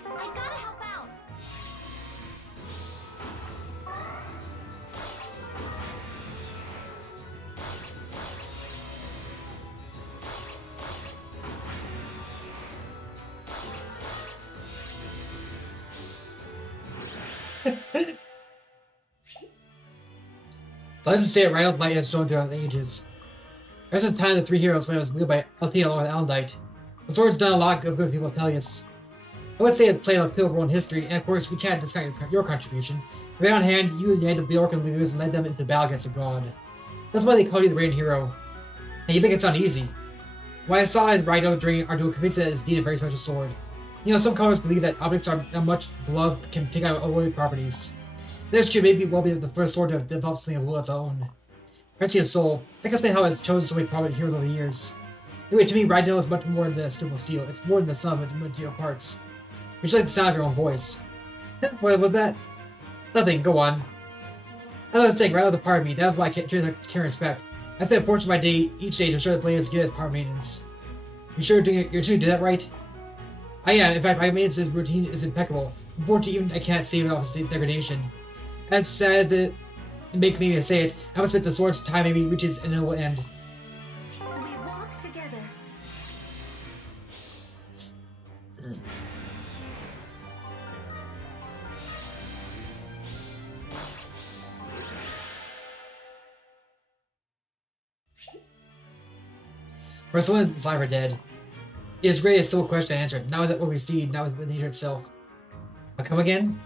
I gotta help out. Let's just say it right off, light has shown throughout the ages. Ever since the time the three heroes when it was wielded by Althea along with Alendite, the sword's done a lot of good for people of Peleus. I would say it played a pivotal role in history, and of course we can't discount your contribution. With that on hand, you united the Bjork and Luz and led them into battle against a god. That's why they call you the Rain Hero. And you make it sound easy. What I saw in Raido during our duel convinced me that it's indeed a very special sword. You know, some scholars believe that objects are much beloved can take out unworthy properties. This should maybe well be the first sword to develop something of will of its own. Princia's soul. That can explain how it's chosen so many prominent heroes over the years. Anyway, to me, Rydell is much more than the steel steel. It's more than the sum of material parts. You should like the sound of your own voice. What was that? Nothing, go on. As I was saying, right out of the part of me, that's why I care and respect. I spend a portion of my day each day to ensure the play is good as part of maintenance. You're sure to do that right? I am. In fact, my maintenance routine is impeccable. Unfortunately, even I can't save it off its degradation. As sad as it make me say it, I must admit the sword's time maybe reaches an ill end. We walk together. For someone is alive or dead, it is really still a question to answer, not with what we see, not with the nature itself. But come again?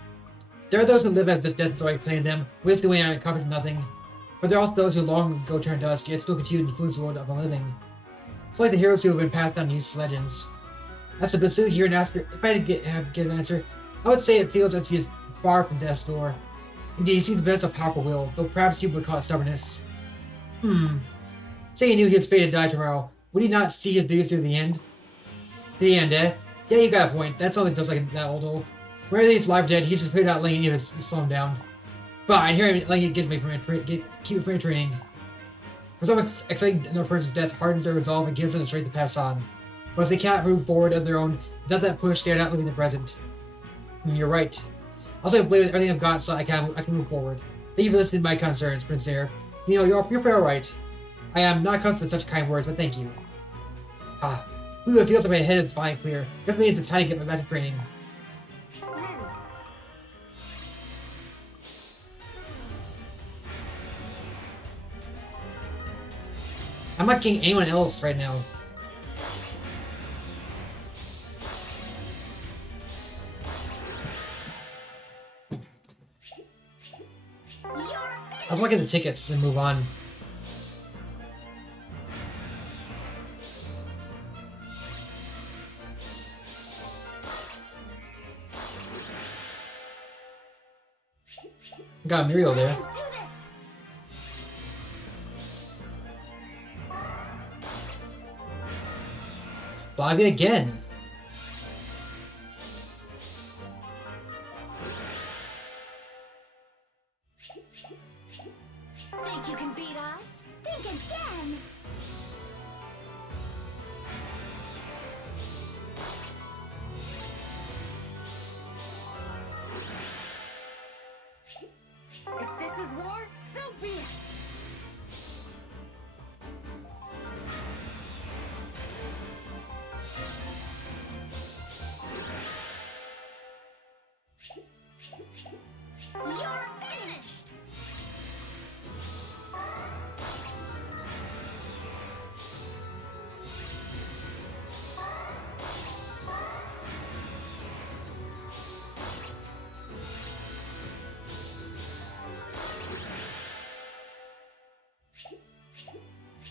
There are those who live as the dead story claim them, wasting away and accomplishing nothing. But there are also those who long ago turned dust, yet still continue to influence the world of the living. It's like the heroes who have been passed down in useless legends. As to pursue here and ask her, if I had to get an answer, I would say it feels as he is far from death's door. Indeed, he sees the benefits of powerful will, though perhaps you would call it stubbornness. Say he knew his fate to die tomorrow, would he not see his duty through the end? The end, eh? Yeah, you got a point. That's something just like that old wolf. Whether he's alive or dead, he's just cleared out letting any of his slow him down. Fine, here I'm letting it get me from keep it from training. For some, exciting another person's death hardens their resolve and gives them the strength to pass on. But if they can't move forward of their own, without that push, they're not living the present. You're right. I'll say play with everything I've got so I can move forward. Thank you for listening to my concerns, Prince Air. You know, you're pretty alright. I am not accustomed to such kind words, but thank you. Ah, ooh, it feels like my head is finally clear. Guess means it's time to get back to training. Ready. I'm not getting anyone else right now. I was looking at the tickets and move on. Got Muriel there. Do this. Bobby again. Think you can beat us? Think again. If this is war, so be it. You're finished.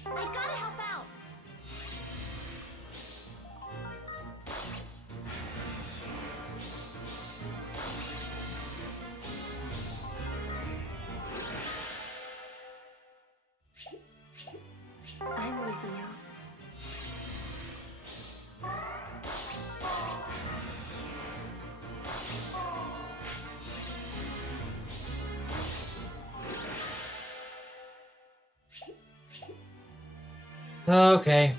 I gotta help out. I'm with you. Okay.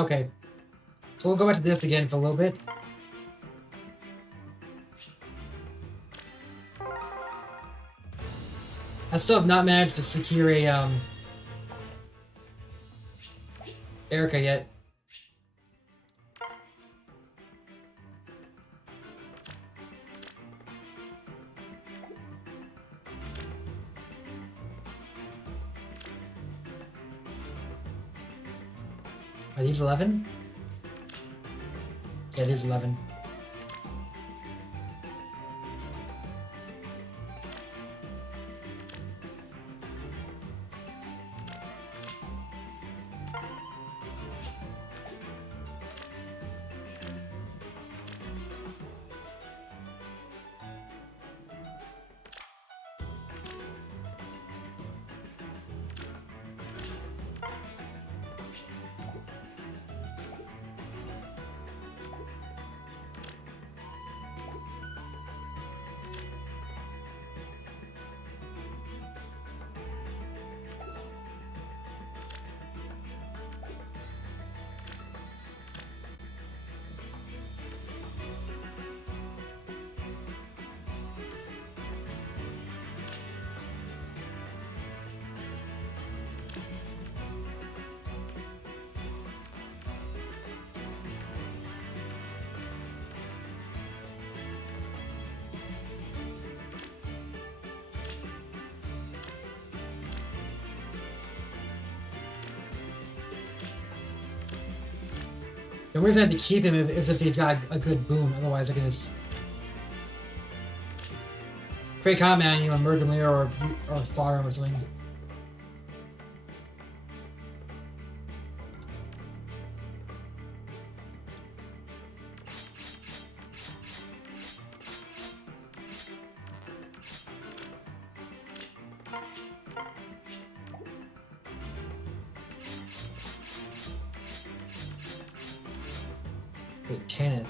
Okay. So we'll go back to this again for a little bit. I still have not managed to secure a Erica yet. Are these 11? Yeah, these 11. The reason I have to keep him is if he's got a good boon. Otherwise, I can just create combat, you know, murder him or fire him or something. Wait, Tanith.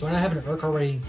Don't I have an Urk already?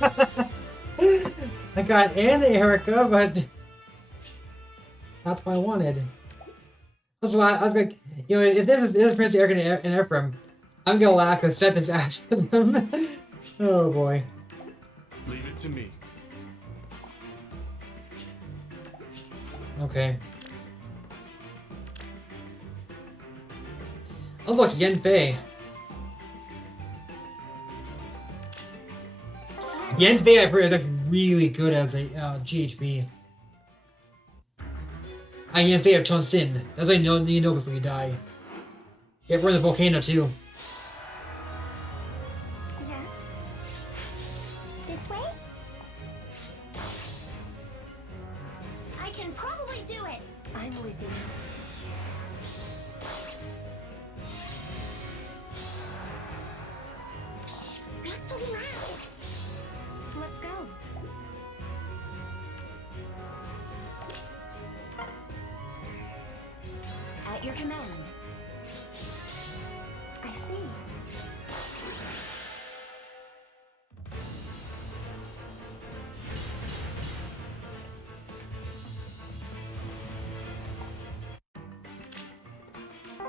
I got an Erica, but not what I wanted. That's why I was like, you know, if this is Prince Erica and Ephraim, I'm gonna laugh because Seth is asking them. Oh boy. Leave it to me. Okay. Oh look, Yen Fei. Yen Fei, I've heard, is like really good as a GHB. I Yen Fei of Chon Sin. That's what you know before you die. Yeah, we're in the volcano too. Yes. This way? I can probably do it. I'm with you. Shh, not so loud. Let's go. At your command. I see.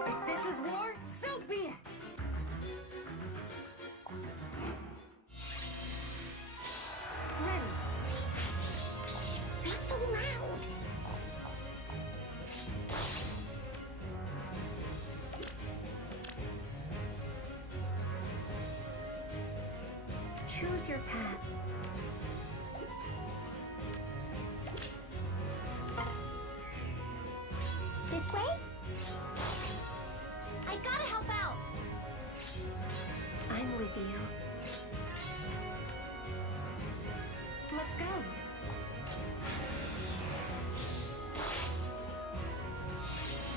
If this is war, so be it. Ready. Shh, not so loud. Choose your path. This way? I gotta help out. I'm with you. Let's go.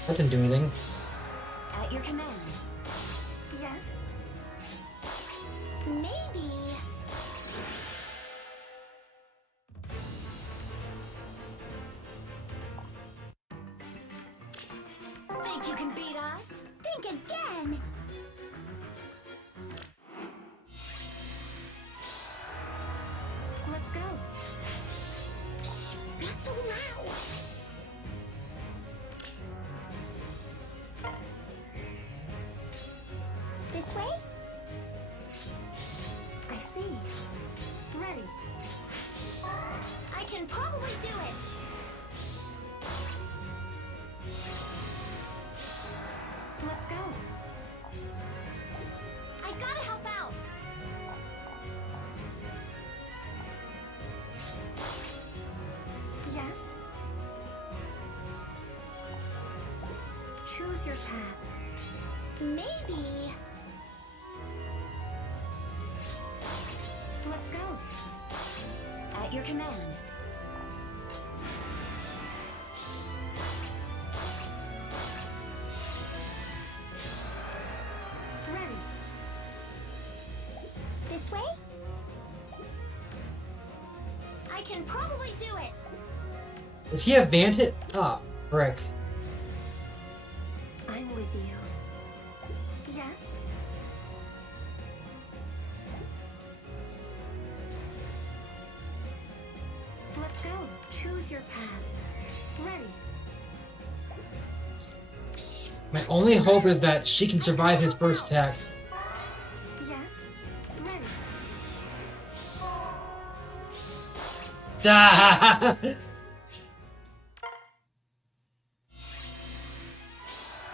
That didn't do anything. At your command. Yes. Maybe. Think you can beat us? Think again. Let's go. Shh, not so loud. This way? I see. Ready. I can probably do it. Let's go. I gotta help out. Yes. Choose your path. Maybe. Let's go. At your command. Ready. This way? I can probably do it. Is he a bandit? Ah, frick. I'm with you. Yes. Let's go. Choose your path. Ready. My only hope is that she can survive his first attack. Yes. Ready. Ah!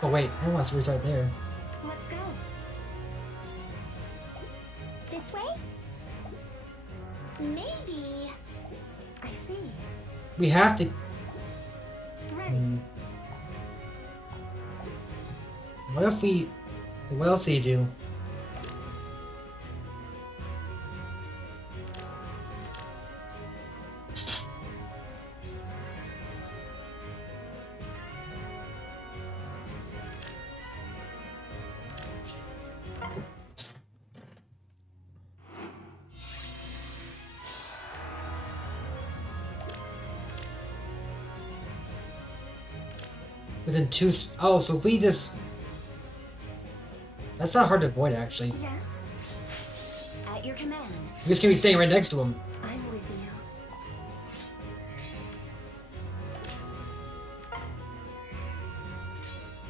Oh wait, I want to reach right there. Let's go. This way? Maybe. I see. We have to. Ready. What if we? What else do you do? Within two. Oh, so if we just. That's not hard to avoid, actually. Yes. At your command. You just can't be staying right next to him. I'm with you.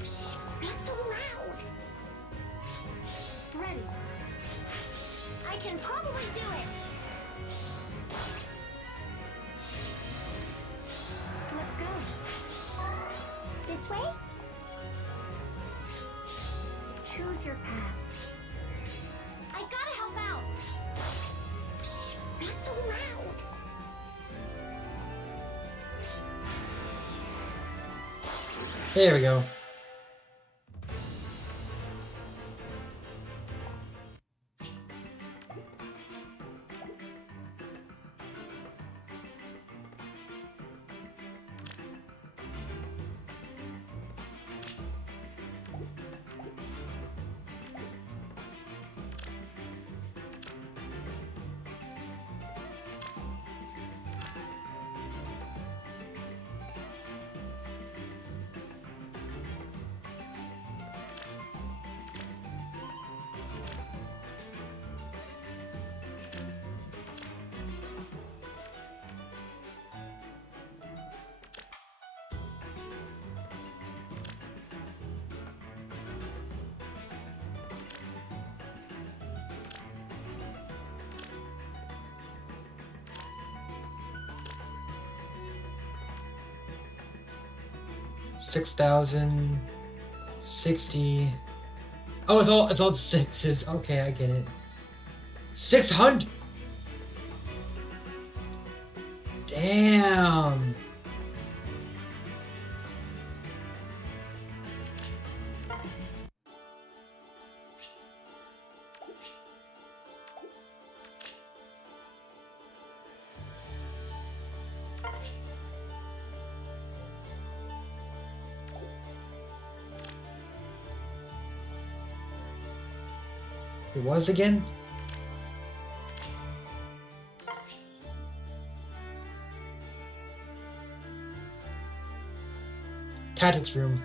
Shh, not so loud. Ready. I can probably do it. Let's go. This way? Choose your path. I gotta help out. Shh, not so loud. There we go. $6,060. Oh, it's all sixes. Okay, I get it. 600. Damn. It was again? Tactics room.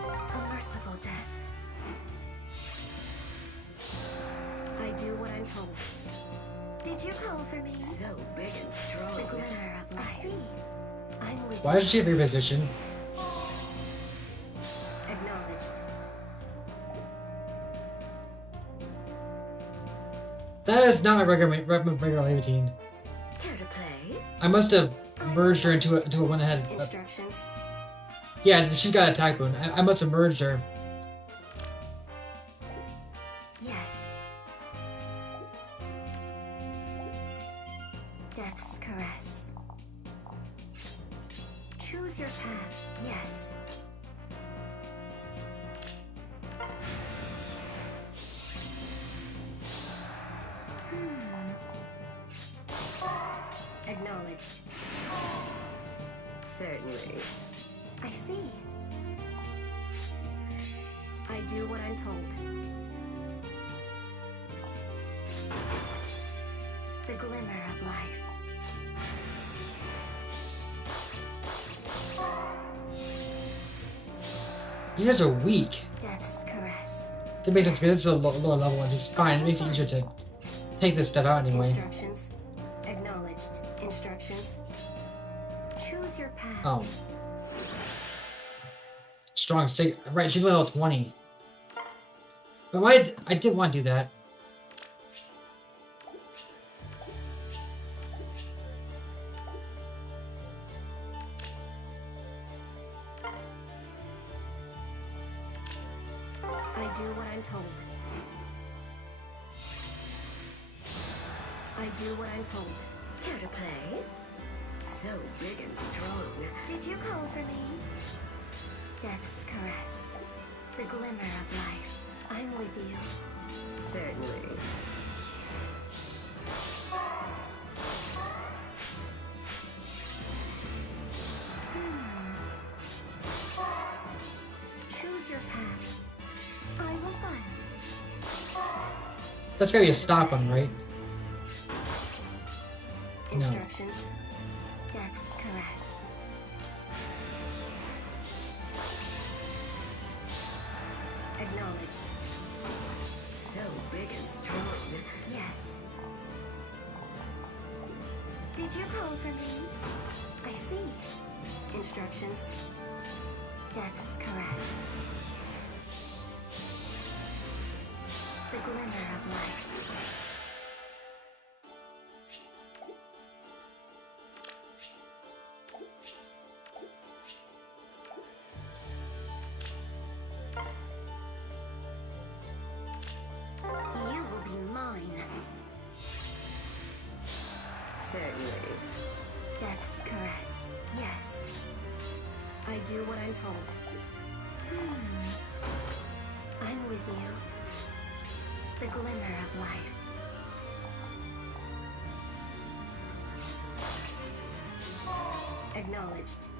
A merciful death. I do what I'm told. Did you call for me? So big and strong. The glitter of life. I see. I'm with Why did she reposition? Acknowledged. That is not my regular Levitine. Care to play? I must have merged her into a one that had. Instructions. Yeah, she's got a attack boon. I must have merged her. Yes. Death's caress. Choose your path. Yes. Acknowledged. Certainly. I see. I do what I'm told. The glimmer of life. You guys are weak. Death's caress. That makes sense because this is a lower level one. Just fine. It makes it easier to take this stuff out anyway. Instructions. Acknowledged. Instructions. Choose your path. Oh. Strong sig. Right, she's level 20. But why? I didn't want to do that. I do what I'm told. I do what I'm told. Care to play? So big and strong. Did you call for me? Death's caress. The glimmer of life. I'm with you. Certainly. Choose your path. I will find. That's gotta be a stock one, right? Instructions. Death's caress. Acknowledged. So big and strong. Yes. Did you call for me? I see. Instructions. Death's caress. The glimmer of life. You will be mine. Certainly. Death's caress. Yes. I do what I'm told. I'm with you. The glimmer of life. Acknowledged.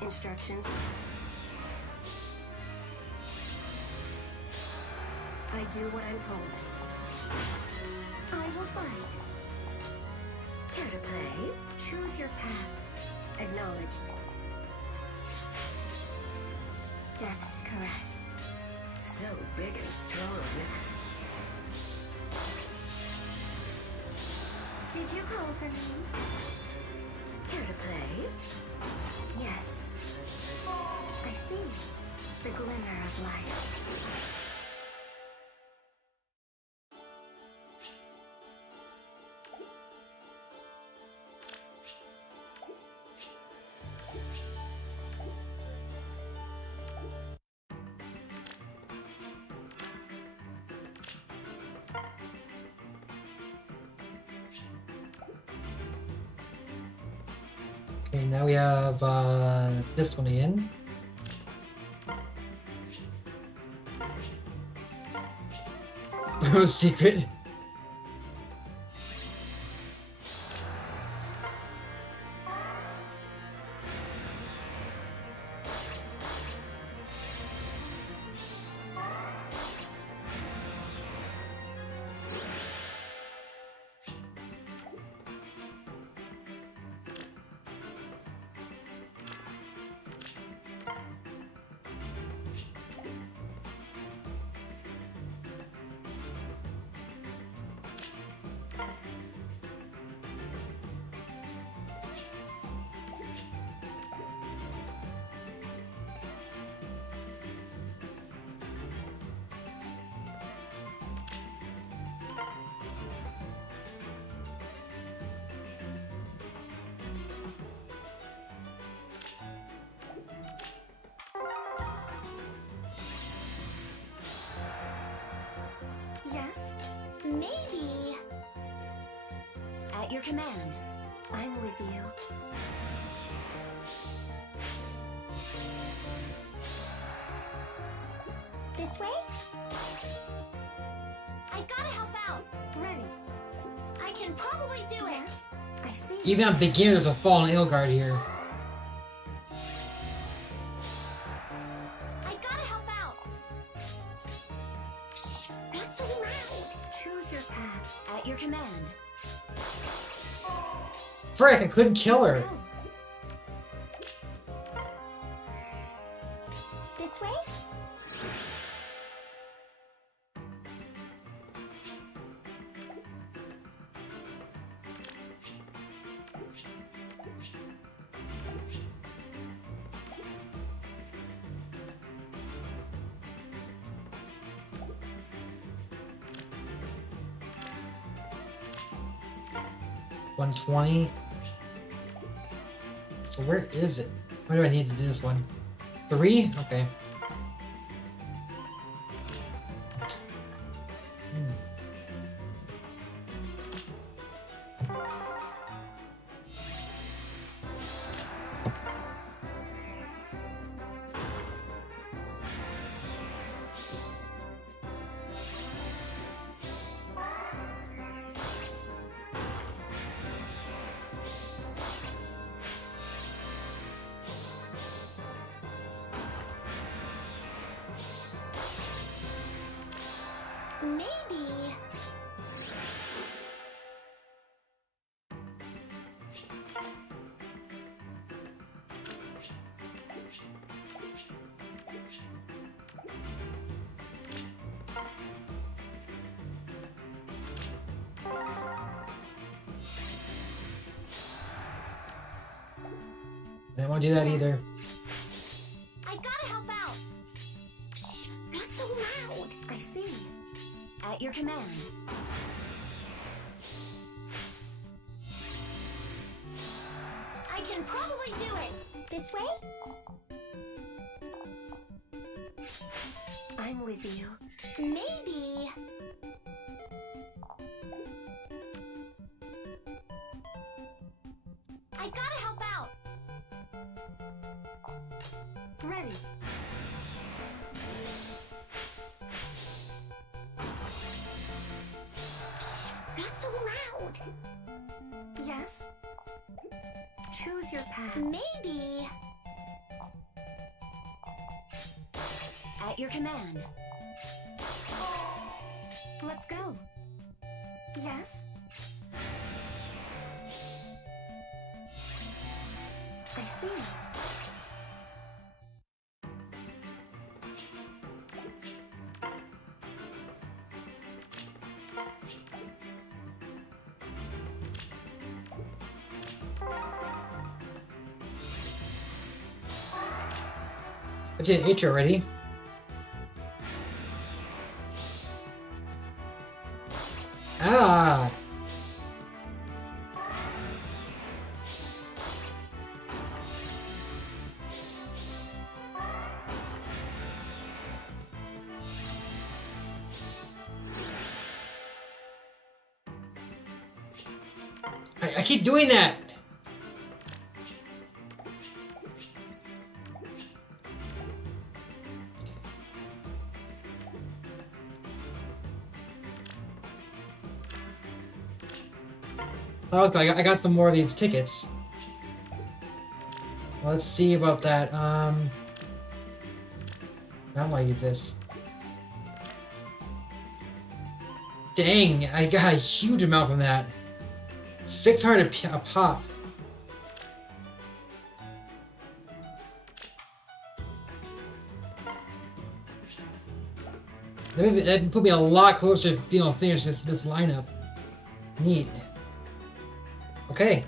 Instructions. I do what I'm told. I will find. Care to play? Choose your path. Acknowledged. Death's caress. So big and strong. Did you call for me? Care to play? Yes. I see. The glimmer of life. Okay, now we have this one again. Bro's secret. Yes? Maybe. At your command. I'm with you. This way? I gotta help out. Ready. I can probably do it. Yes, I see. Even on beginner, there's a fallen Ilgard here. I gotta help out. Shh, not so loud. Choose your path. At your command. Frick, I couldn't kill her. This way? $120. So where is it? Why do I need to do this one? 3? Okay. I don't want to do that either. I gotta help out. Shh, not so loud. I see. At your command. I can probably do it. This way? I'm with you. Maybe. I gotta help out. Ready. Shh, not so loud. Yes. Choose your path. Maybe. At your command. Let's go. Yes. I see. I did H already. Ah! I keep doing that! Oh, okay, I got some more of these tickets. Well, let's see about that. I don't want to use this. Dang, I got a huge amount from that. 600 a pop. That put me a lot closer to being able to finish this lineup. Neat. Okay.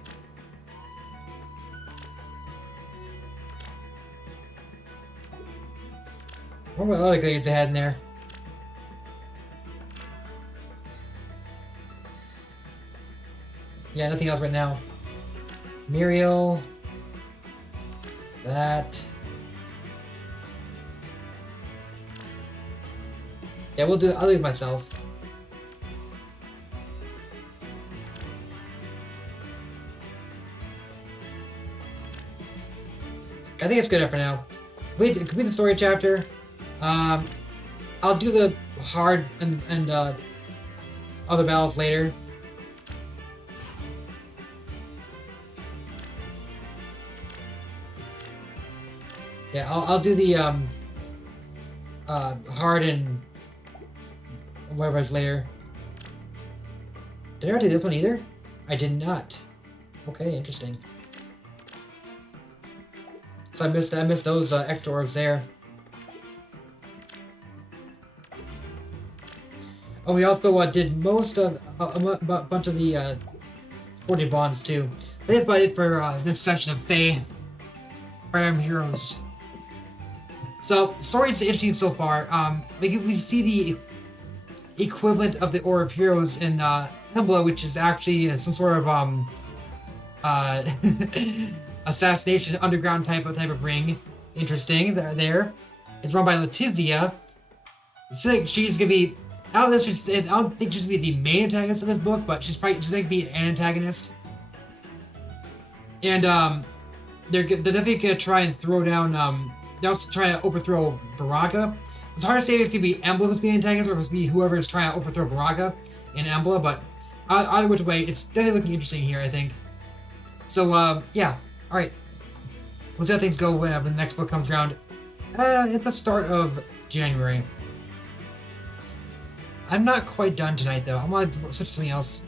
What were the other grades I had in there? Yeah, nothing else right now. Muriel. That. Yeah, I'll leave myself. I think it's good enough for now. Complete the story chapter. I'll do the hard and other battles later. Yeah, I'll do the hard and whatever is later. Did I already do this one either? I did not. Okay, interesting. So I missed those extra orbs there. Oh, we also did most of a bunch of the 40 bonds too. That's about it for this session of Fire Emblem Heroes. So story's interesting so far. We see the equivalent of the Orb of Heroes in Embla, which is actually some sort of assassination underground type of ring. Interesting. There. It's run by Letizia. It's like she's gonna be. I don't think she's gonna be the main antagonist of this book, but she's gonna be an antagonist. And they're definitely gonna try and throw down. They're also trying to overthrow Baraka. It's hard to say if it's gonna be Embla who's being antagonist or if it's gonna be whoever is trying to overthrow Baraka in Embla, but either which way, it's definitely looking interesting here, I think. So yeah. Alright. We'll see how things go when the next book comes around. At the start of January. I'm not quite done tonight, though. I'm gonna switch to something else.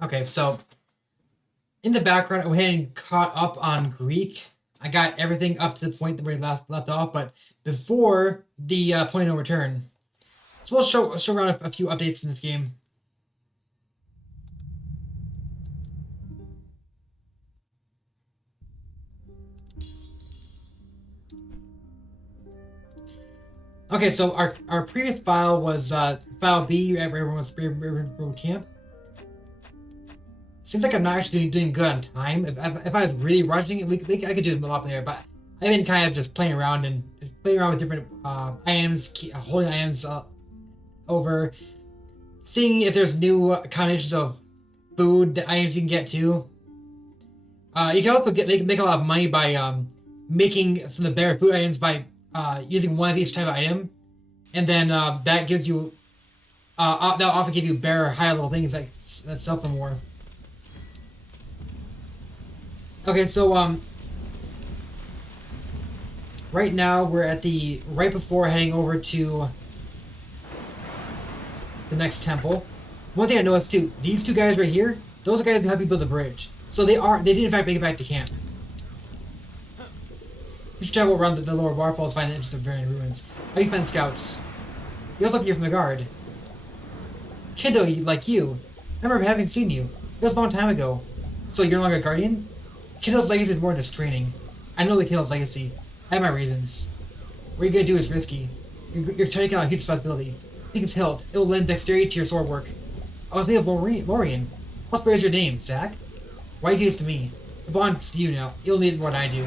Okay, so in the background, I went ahead and caught up on Greek. I got everything up to the point where we last left off, but before the point of no return. So we'll show around a few updates in this game. Okay, so our previous file was file B, where everyone was Road Camp. Seems like I'm not actually doing good on time. If I was really rushing it, I could do it a lot better, but I've been kind of just playing around with different items, holding items over, seeing if there's new combinations of food that items you can get to. You can also make a lot of money by making some of the better food items by using one of each type of item, and then that gives you that'll often give you better high level things that sell for more. Okay, so right now we're at right before heading over to the next temple. One thing I noticed too, these two guys right here, those are guys who help you build the bridge. So they did in fact make it back to camp. You should travel around the lower waterfalls, find the interest of varying ruins. How do you find scouts? You also hear from the guard. Kendo, like you. I remember having seen you. It was a long time ago. So you're no longer a guardian? Kendo's legacy is more than just training. I know the Kendo's legacy. I have my reasons. What you're gonna do is risky. You're taking on a huge responsibility. I think it's hilt. It'll lend dexterity to your sword work. I was made of Lorien. What bears your name, Zach? Why you do this to me? It belongs to you now. You'll need it more than I do.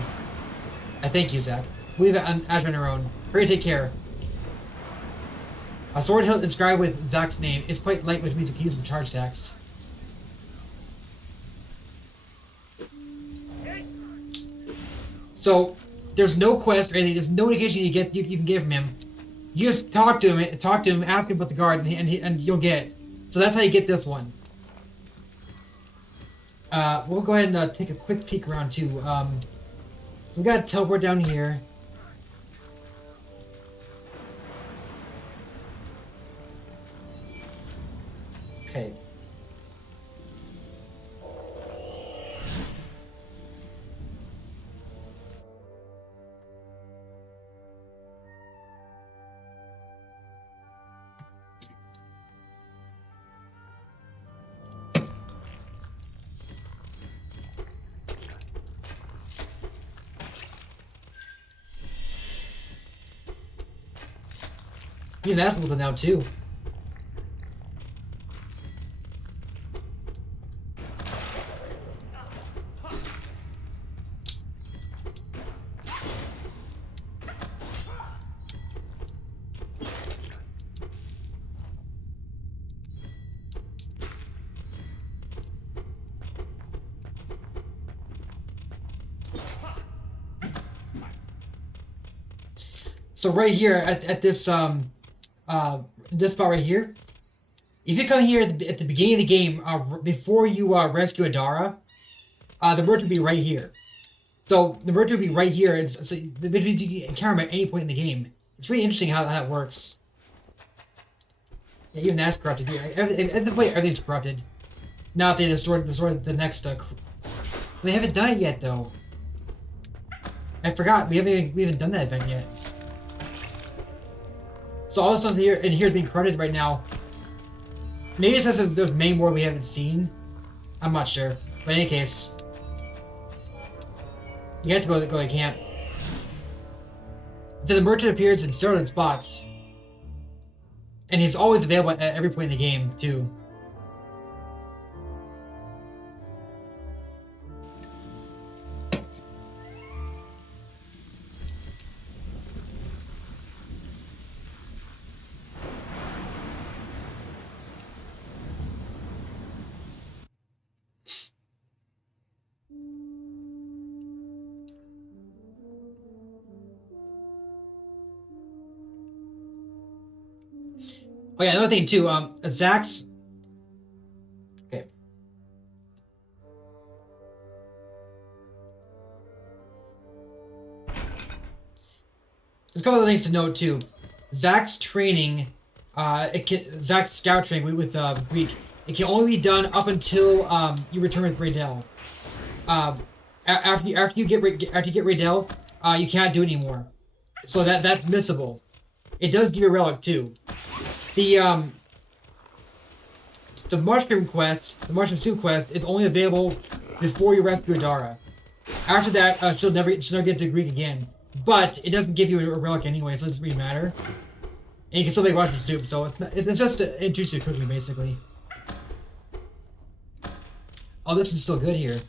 I thank you, Zach. We'll leave it on Azur on our own. Hurry, take care. A sword hilt inscribed with Zach's name is quite light, which means it can use some charge tax. So there's no quest or anything. There's no indication you can get from him. You just talk to him, ask him about the guard, and you'll get it. So that's how you get this one. We'll go ahead and take a quick peek around too. We got to teleport down here. Okay. Even that's moving now too. So right here at this this spot right here, if you come here at the beginning of the game, before you rescue Adara, the merchant will be right here. So the merchant will be right here, and so the merchant you can encounter at any point in the game. It's really interesting how that works. Yeah, even that's corrupted. At the point, everything's corrupted. Now they destroyed the next. They haven't done it yet, though. I forgot we haven't done that event yet. So all the stuff here is being corrupted right now. Maybe it says there's many more we haven't seen. I'm not sure. But in any case, you have to go to camp. So the merchant appears in certain spots. And he's always available at every point in the game, too. Oh yeah, another thing too, Zach's... Okay. There's a couple other things to note too. Zach's training, Zach's scout training with Greek, It can only be done up until you return with Raydell. After you get Raydell, you can't do it anymore. So that's missable. It does give you a relic too. The mushroom quest, the mushroom soup quest, is only available before you rescue Adara. After that, she'll never get to Greek again. But it doesn't give you a relic anyway, so it doesn't really matter. And you can still make mushroom soup, so it's just to introduce you to cooking basically. Oh, this is still good here.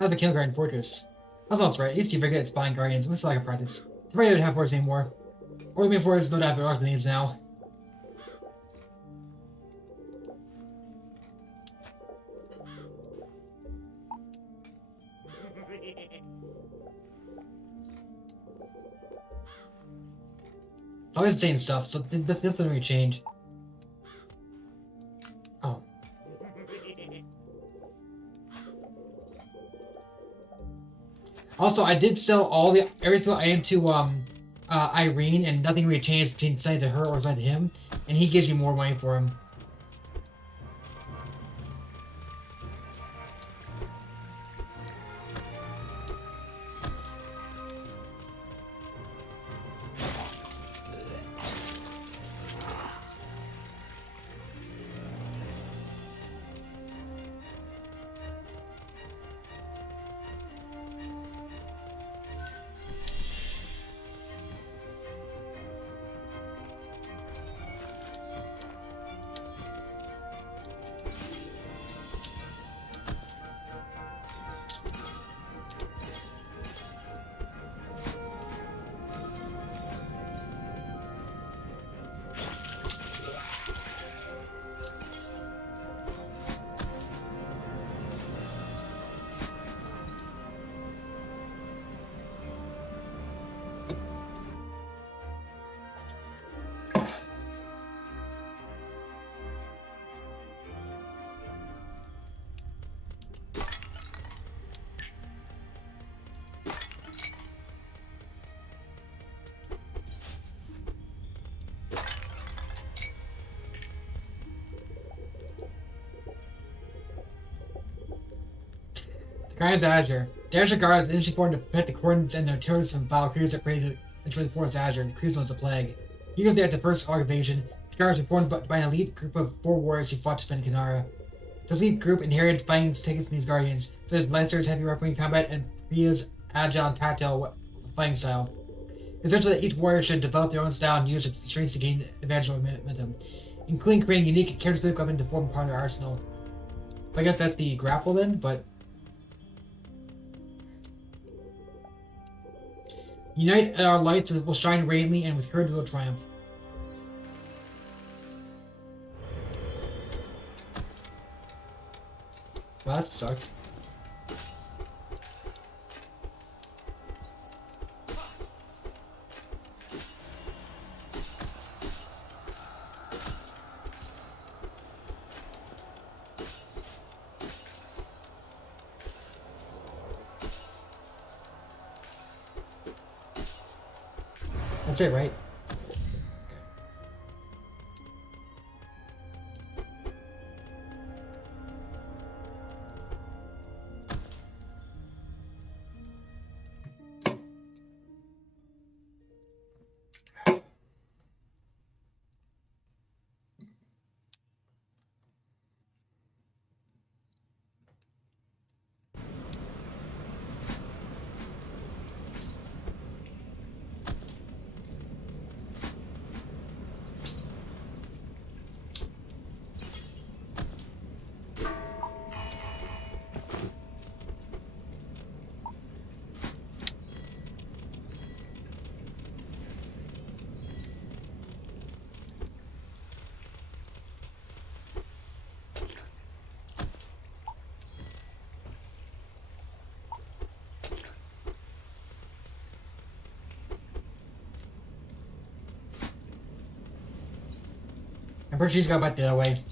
I have a kindergarten fortress. That sounds right. I used to forget spying guardians. I'm still like a practice. They probably don't have fortress anymore. Or the main fortress don't have their other names now. Always the same stuff, so this doesn't really change. Oh. Also, I did sell every single item to Irene, and nothing really changed between selling to her or selling to him, and he gives me more money for him. Guardians of Azur. The Azur Guard is initially formed to protect the coordinates and their terrorists from vile creatures that prey to ensure the forest Azur. The creatures was a plague. Years after the first Ark invasion, the Guards were formed by an elite group of 4 warriors who fought to defend Kanara. This elite group inherited fighting tickets from these Guardians, such as Lancers, heavy weaponry combat, and Ria's agile and tactile fighting style. Essentially, that each warrior should develop their own style and use its strengths to gain advantage over momentum, including creating unique character-specific weapons to form part of their arsenal. So I guess that's the grapple then, but unite our lights will shine radiantly, and with her we will triumph. Well, that sucks. That's it, right? I'm pretty sure he's got back the other way.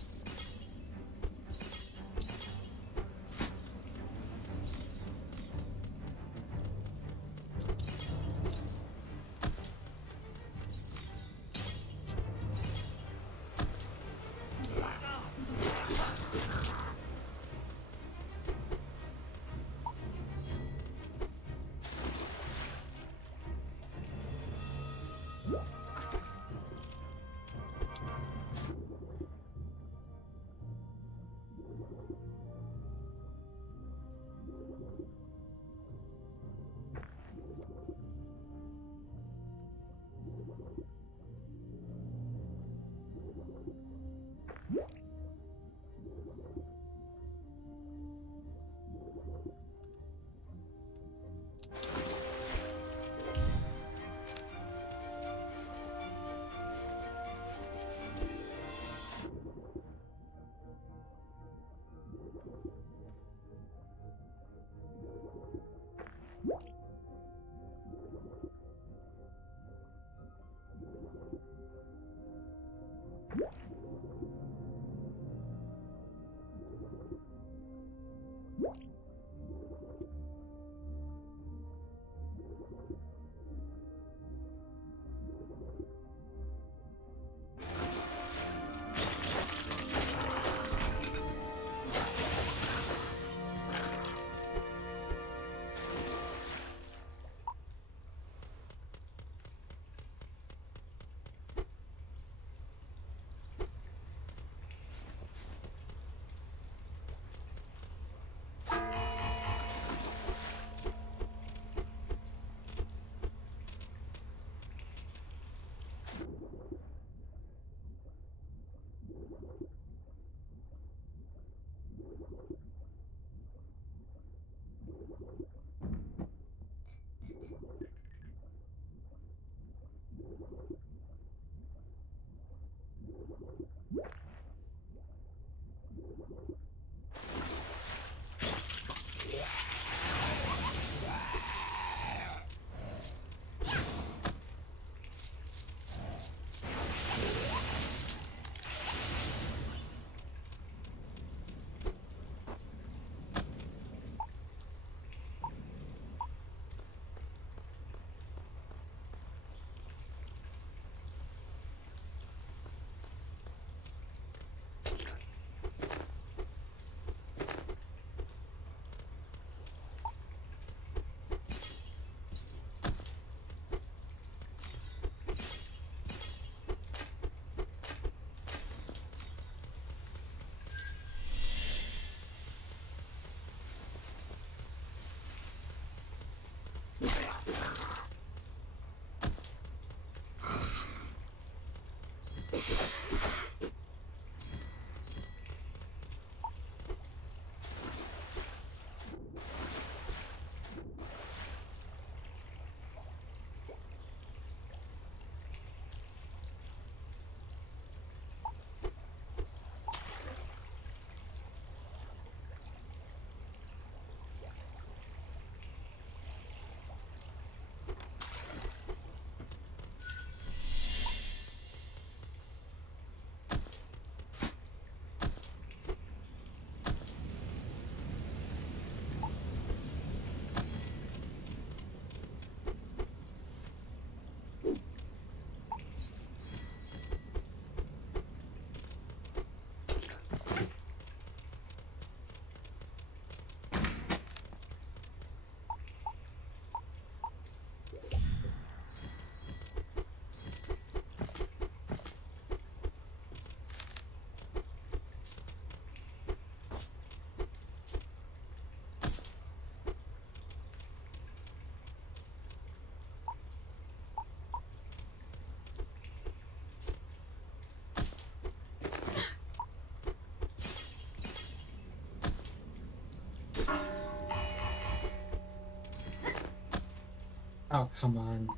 Oh, come on.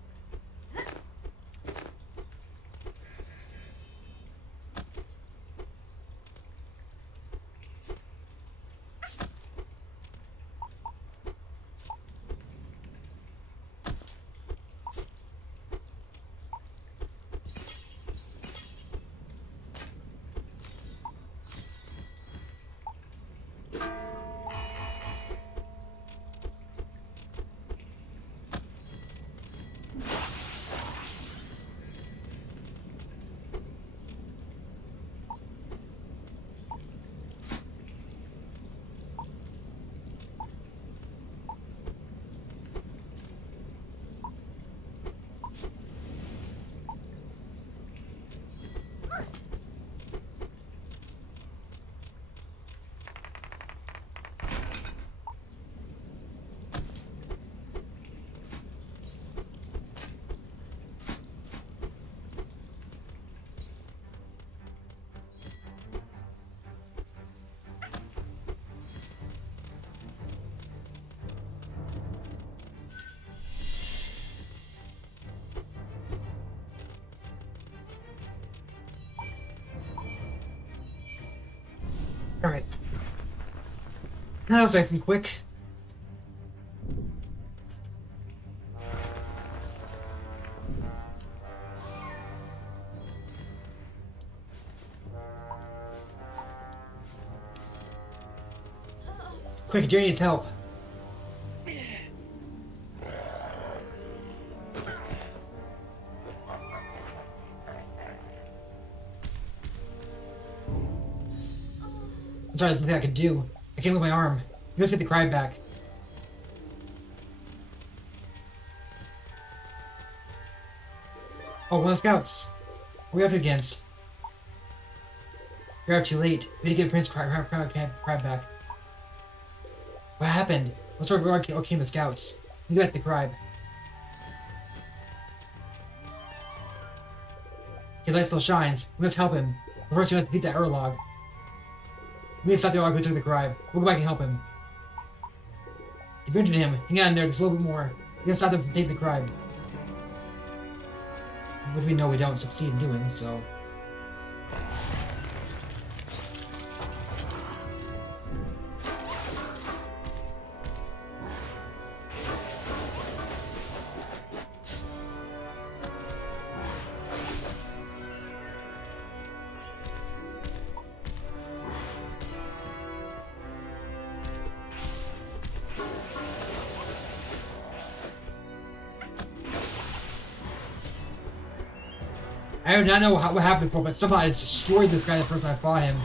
Alright. That was nice and quick. Quick, Jerry needs help. I'm sorry, there's nothing I could do. I can't move my arm. You must get the cry back. Oh, one of the scouts. What are we up against? You're up too late. We need to get Prince Crab back. What happened? What sort of roar came the scouts? We got the Cribe. His light still shines. We must help him. But first, we must defeat that Urlog. We need to stop the Urlog who took the Cribe. We'll go back and help him. If you're injured him, hang on there just a little bit more. We gotta stop them from taking the Cribe. Which we know we don't succeed in doing, so... I do not know what happened before, but somehow I destroyed this guy the first time I fought him.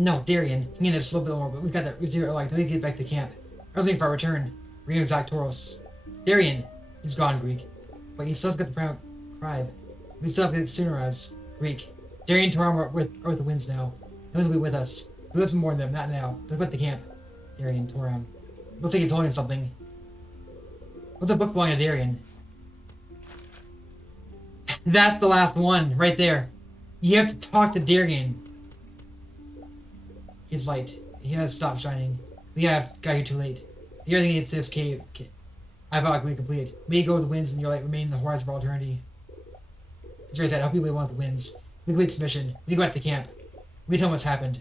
No, Darian. Hang in there just a little bit more, but we've got that zero like. Let me get back to camp. I was waiting for our return. Reno Zactoros. Darian! He's gone, Greek. But he still has got the Cribe. We still have to get Sunaraz. Greek. Darian and Toram are with the winds now. The winds will be with us. We listen more than them, not now. Let's go back to camp. Darian and Toram. Looks like he's holding something. What's a book belonging to Darian? That's the last one, right there. You have to talk to Darian. His light. He has stopped shining. We got here too late. The other thing is this cave. I vow we complete. May you go with the winds and your light remain in the horizon for all eternity. That's right, I hope you will want the winds. We complete this mission. We go back to camp. We tell him what's happened.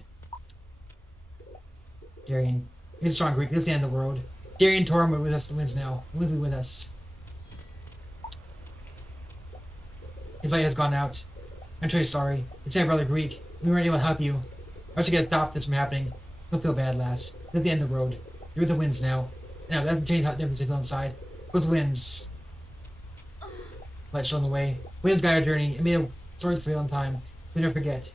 Darian. He's a strong Greek. Let's end the world. Darian and Toram are with us, the winds now. The winds will be with us. His light has gone out. I'm truly sorry. It's my brother Greek. We weren't able to help you. I want you to stop this from happening. Don't feel bad, lass. Let the end of the road. You're with the winds now. Now, that doesn't change how difference they feel inside. With winds. Light shone the way. Winds guide our journey and made a sword fail in time. We never forget.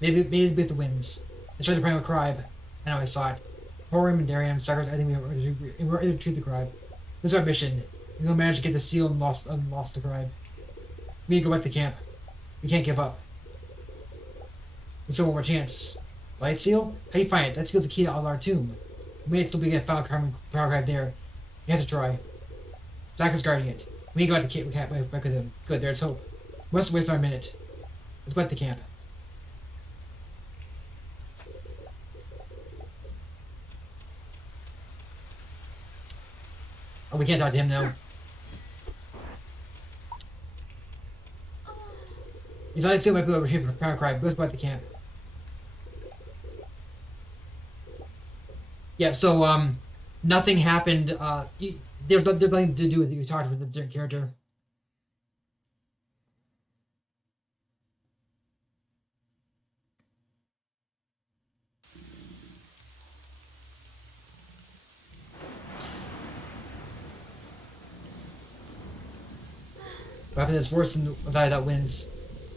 Maybe with the winds. Destroy the primal tribe. I know I saw it. Horim and Darian sacrificed everything we were to retrieve the tribe. This is our mission. We will manage to get the seal and lost the tribe. We need to go back to camp. We can't give up. We still have one more chance. Light seal? How do you find it? That seal's the key to our tomb. We may still be a foul power tribe there. You have to try. Zach is guarding it. We need to go back to camp back with him. Good, there's hope. We must waste our minute. Let's go back to camp. Oh, we can't talk to him now. You thought I'd see my people retrieve for Power Cry. Let's go back to camp. Yeah, so, nothing happened. There's nothing to do with you talked with a different character. Weapon is worse than a value that wins.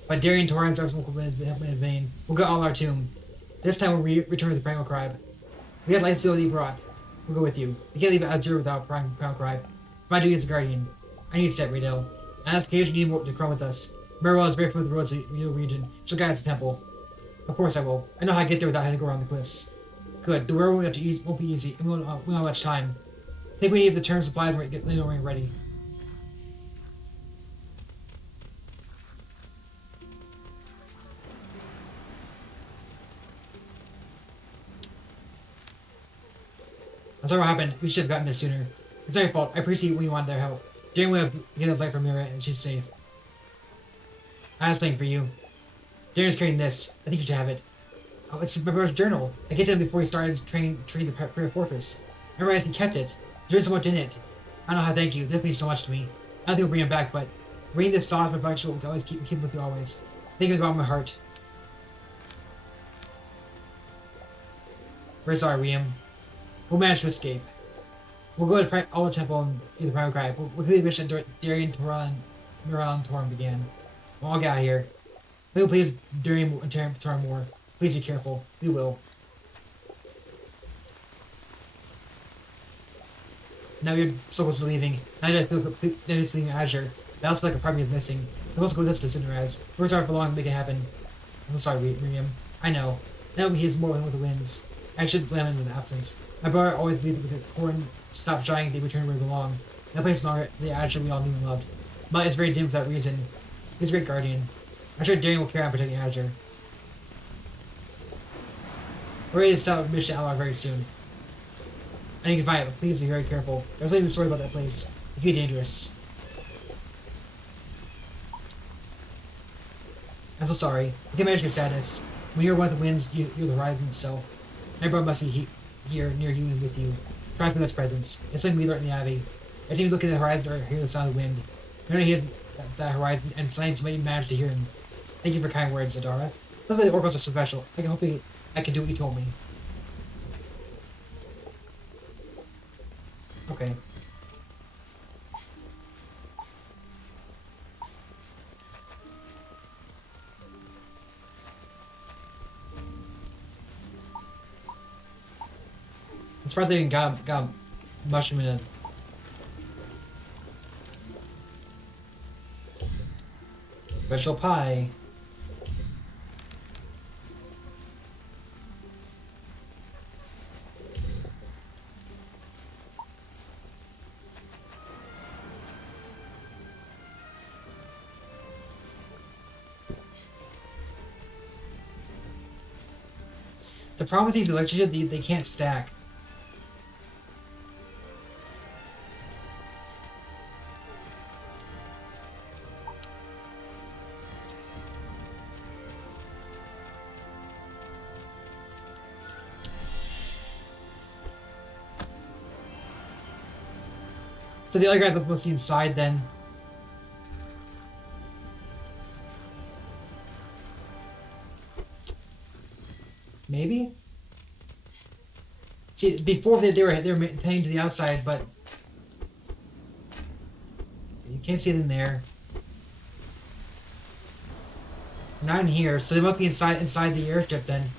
By Darian Torrens, our smoke will win in vain. We'll go all our tomb. This time we'll return to the Primal Tribe. We had light seal that you brought. We'll go with you. We can't leave Azur without Primal Tribe. My duty as a guardian. I need to set Riedel. On this occasion, you need to come with us. Merwell is very familiar with the roads to the region. She'll guide us to the temple. Of course I will. I know how to get there without having to go around the cliffs. Good. The road won't be easy, and we won't have much time. I think we need the term supplies when we get the ring ready. I'm sorry what happened. We should have gotten there sooner. It's not your fault. I appreciate when you wanted their help. Jane would have given his life for Mira, and she's safe. I have something for you. Darren's carrying this. I think you should have it. Oh, it's my brother's journal. I gave it to him before he started training the Prayer Fortress. I realized he kept it. There's so much in it. I don't know how to thank you. This means so much to me. I don't think we'll bring him back, but reading this song is my function will always keep him with you always. Thank you with all my heart. We're sorry, Liam. We'll manage to escape. We'll go to Alder Temple and do the Primal Cry. We'll complete the mission Darian, Toran, Miral, and Toran began. We'll all get out of here. Please, Darian and Toran more. Please be careful. We will. Now your circle's leaving. Now that it's leaving Azure. But I also feel like a part of me is missing. We also go this to Cinderaz. We're sorry for long to make it happen. I'm sorry, Miriam. I know. Now he is more with the winds. I should blame him in the absence. My brother always believed that the Corn stopped trying and they returned where they belong. That place is not the Azure we all knew and loved. But it's very dim for that reason. He's a great guardian. I'm sure Darian will carry on protecting Azure. We're ready to start mission Ally very soon. And you can find it, but please be very careful. There's a story about that place. It can be dangerous. I'm so sorry. I can imagine your sadness. When you're one of the winds, you're the horizon itself. My brother must be here, near you and with you. Try to feel its presence. It's like we learned in the Abbey. Every time you look at the horizon or hear the sound of the wind, you know he is that horizon, and sometimes you may manage to hear him. Thank you for kind words, Adara. That's why the oracles are so special. Hopefully I can do what you told me. Okay. I'm surprised they even got mushroom in it. Vegetable pie. The problem with these electricians, they can't stack. So the other guys are supposed to be inside then. Maybe? See, before they were maintained to the outside, but you can't see them there. Not in here, so they must be inside the airship then.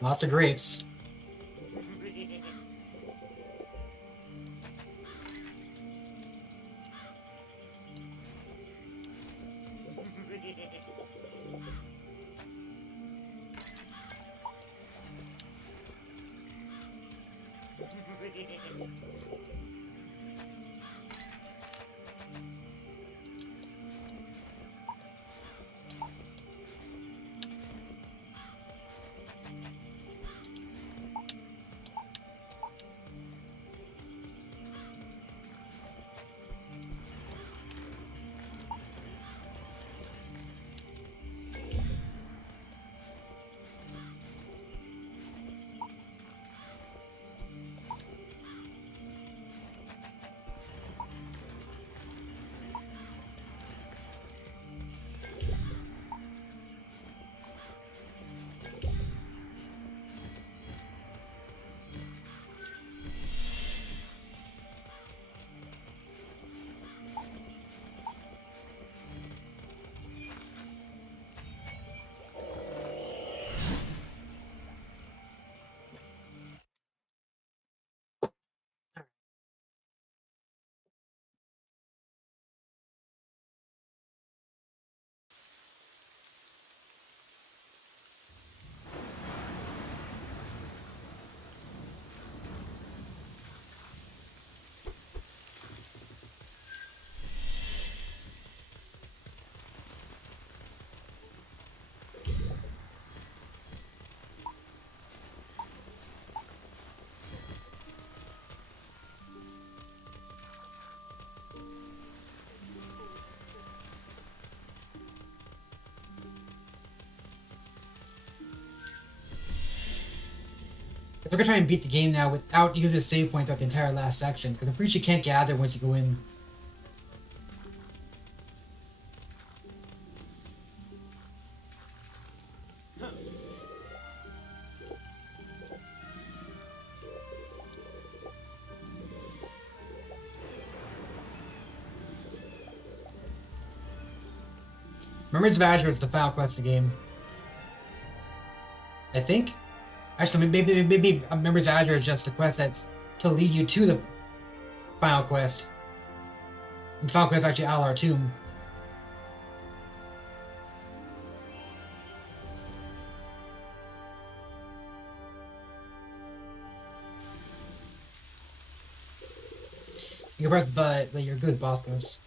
Lots of grapes. If we're gonna try and beat the game now without using a save point throughout the entire last section, because I'm pretty sure you can't gather once you go in. Memories of Azure is the final quest of the game. I think. Actually, maybe Memories of Azure is just the quest that's to lead you to the final quest. The final quest is actually Alar Tomb. You can press but you're good, boss quest.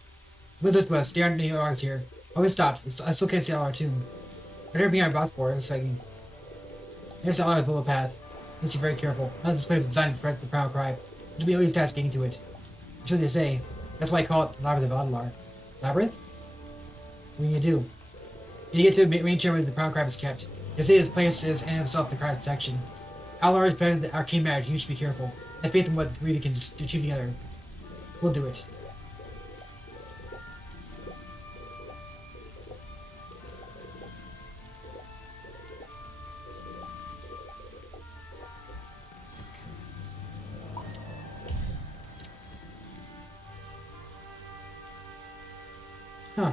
With this quest, stay on the arcs here. Oh, it stops. I still can't see Alar Tomb. Whatever behind boss for a second. Here's the Alar below path. Let's be very careful. Not this place is designed to prevent the proud cry. It'll be always task getting to it. That's what they say. That's why I call it Labyrinth of Alar. Labyrinth? What do you do? You get to the main chamber where the proud crab is kept. They say this place is and himself the crab's protection. Alar is better than arcane magic. You should be careful. Have faith in what we can achieve together. We'll do it. Huh.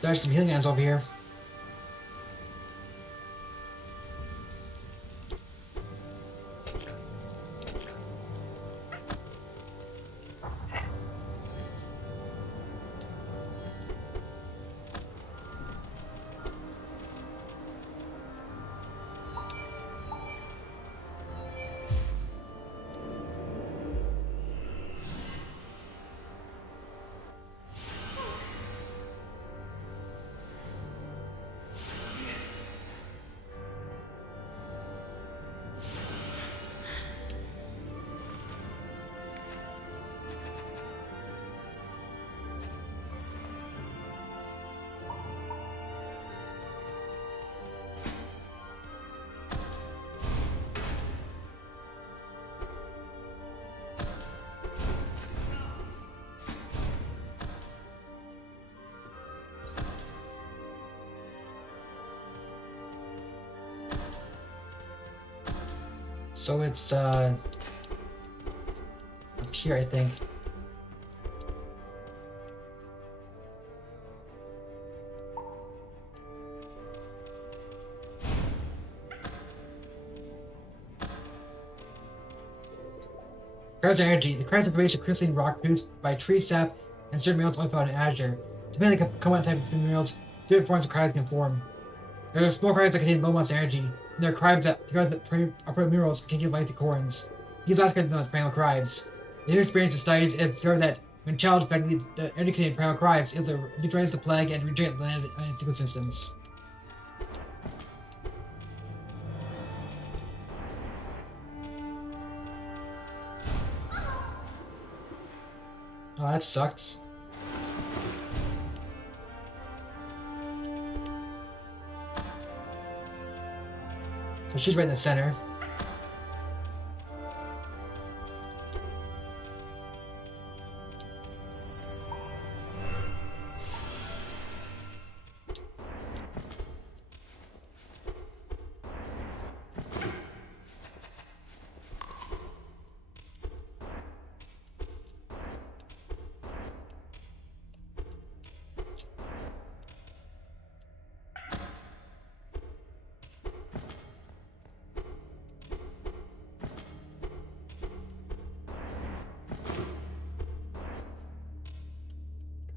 There's some healing hands over here. So it's up here, I think. Cards are energy. The cards are creation of crystalline rock produced by tree sap and certain minerals only found in Azure. Depending on the component type of minerals, different forms of cards can form. There are small cards that contain low amounts of energy, and there are cards that are minerals can give life to corns. These last cards are known as primal crives. The new experience of studies is observed that when challenged effectively, the energy contained primal crives is to neutralize the plague and regenerate the land and its ecosystems. Oh, that sucks. So she's right in the center.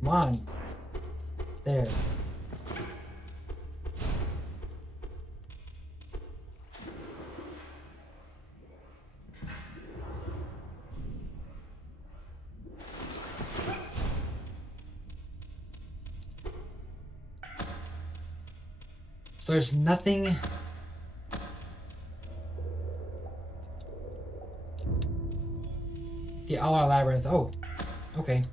Come on. There. So there's nothing. The Alar Labyrinth. Oh, okay.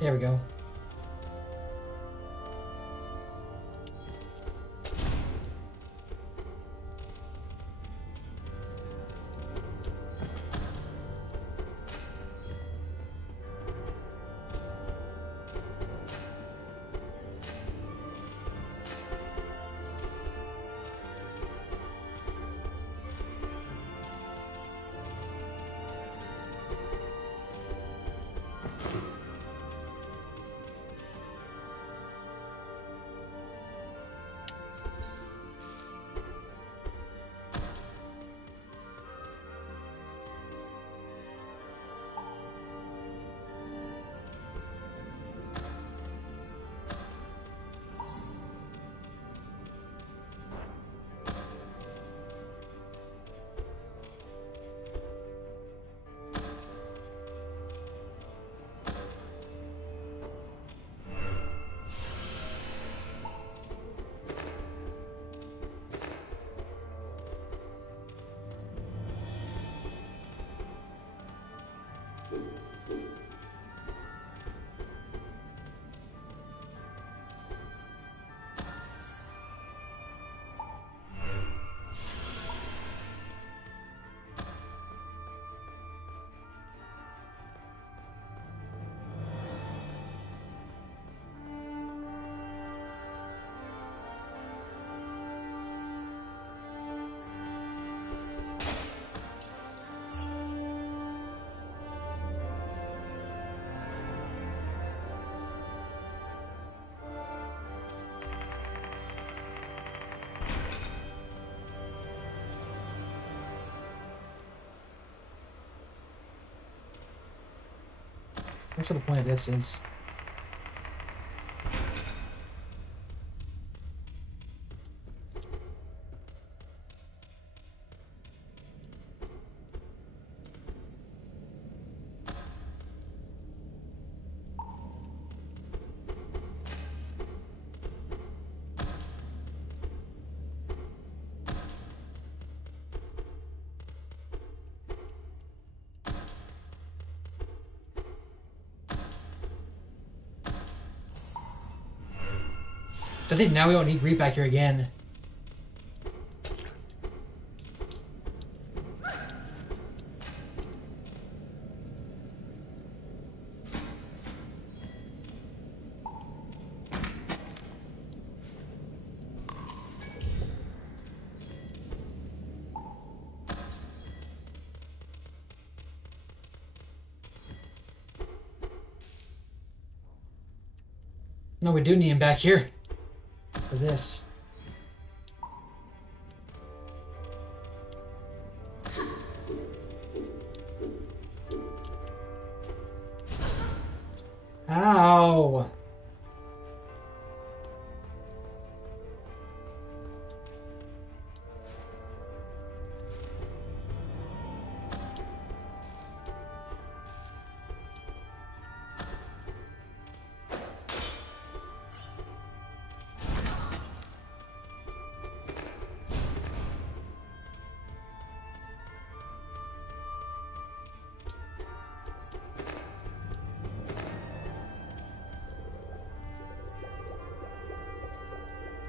There we go. That's what the point of this is. So I think now we don't need Greek back here again. No, we do need him back here for this. Ow!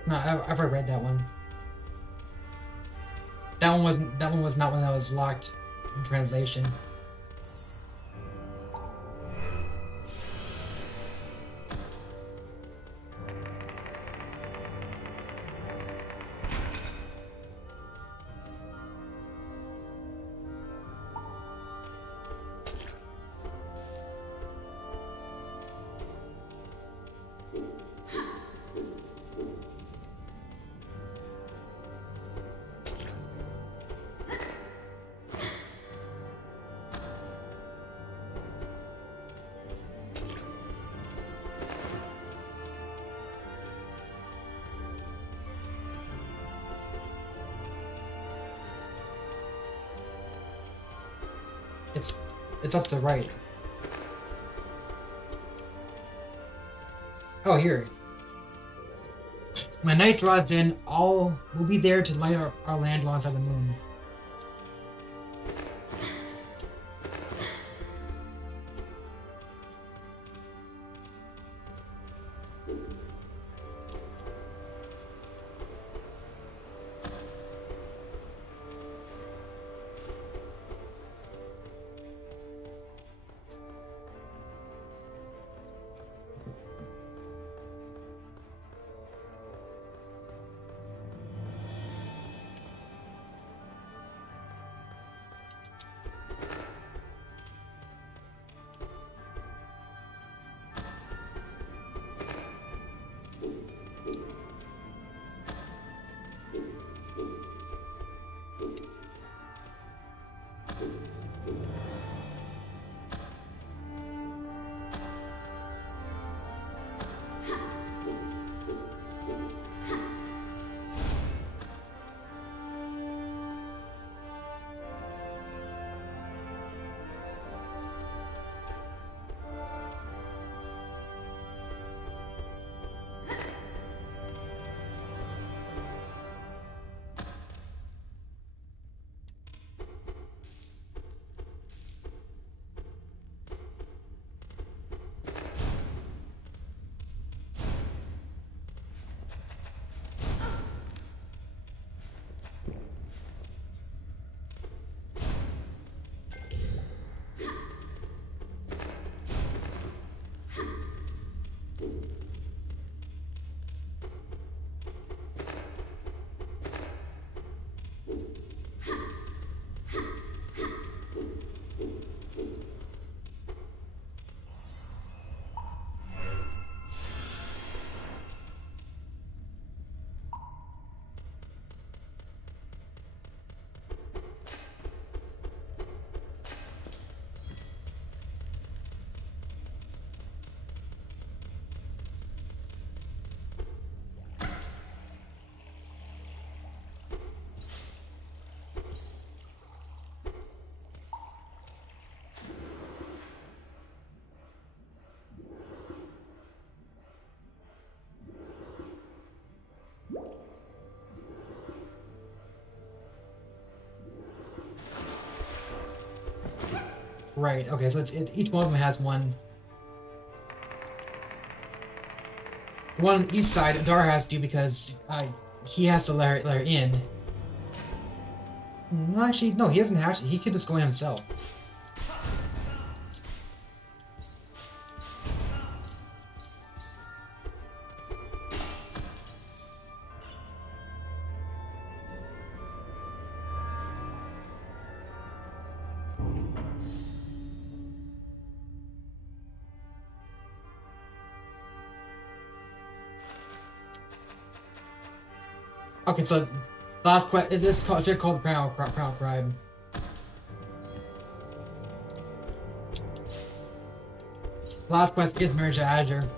No, I've already read that one. That one wasn't. That one was not one that was locked in translation. It's up to the right. Oh, here. When night draws in, all will be there to light our land alongside the moon. Right. Okay. So it's each one of them has one. The one on each side, Adar has to because he has to let her in. No, actually, no, he doesn't have to. He could just go in himself. Okay, so last quest is this called? It's called the Prowl Cribe. Last quest is marriage to Azur.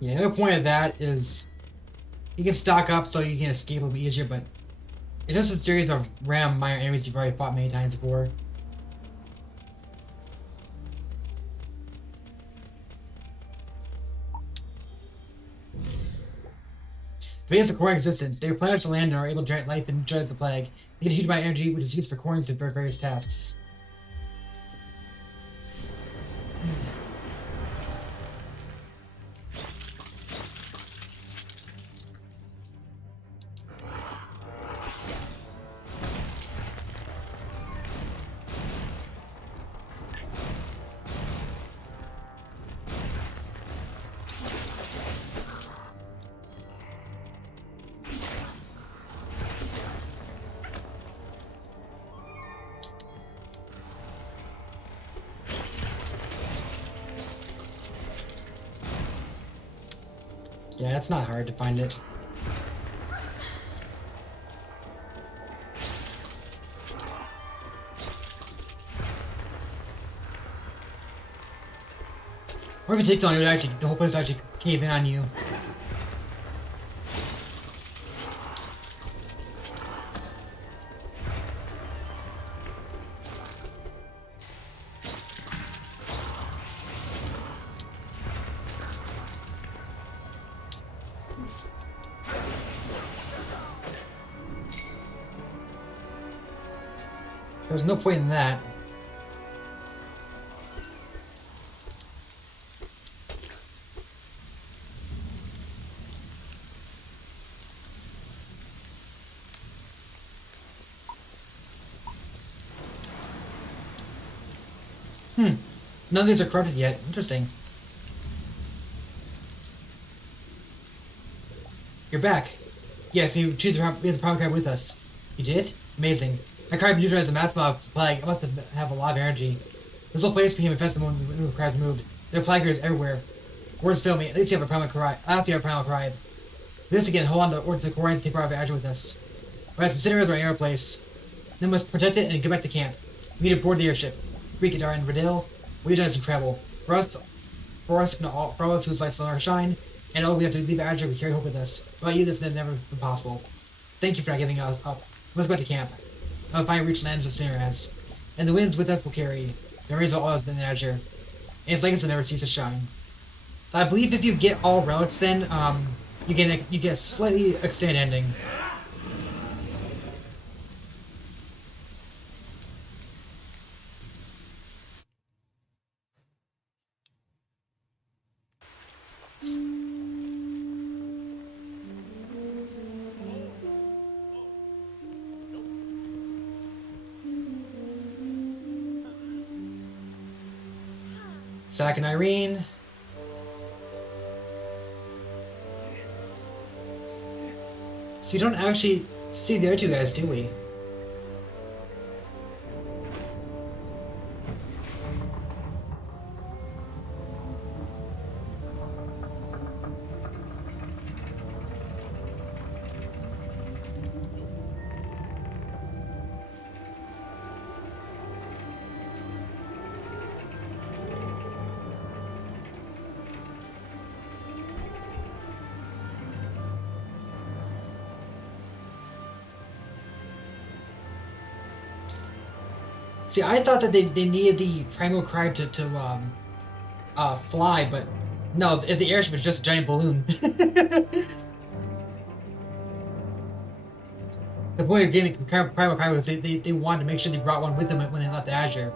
Yeah, the point of that is you can stock up so you can escape a little easier, but it's just a series of random minor enemies you've already fought many times before. Base of coin existence. They replenish the land and are able to generate life and neutralize the plague. They get heated by energy, which is used for coins to various tasks. Yeah, it's not hard to find it. Or if it takes on, it would actually, the whole place would actually cave in on you. There's no point in that. None of these are corrupted yet. Interesting. You're back. Yes, you choose the problem card with us. You did? Amazing. That card neutralized the math box plague. I'm about to have a lot of energy. This whole place became infested when the crowds moved. There are plaguers everywhere. Words fail me. At least you have a primal cry. I have to have a primal cry. We have to get hold on to the Quarians to take part of Azur with us. We have to consider it as our air place. Then we must protect it and get back to camp. We need to board the airship. Greak, Dar, and Verdale. We've done some travel. For us whose lights don't shine, and all we have to leave Azur, we carry hope with us. Without you, this would never been possible. Thank you for not giving us up. Let's go back to camp. I'll finally reach lands of Cineraz. And the winds with us will carry. The rays of all of the Azur. And its legacy will never cease to shine. So I believe if you get all relics, then you get a slightly extended ending. Zack and Irene. So you don't actually see the other two guys, do we? See, I thought that they needed the primal cry to fly, but no, the airship is just a giant balloon. The point of getting the primal cry was they wanted to make sure they brought one with them when they left Azur.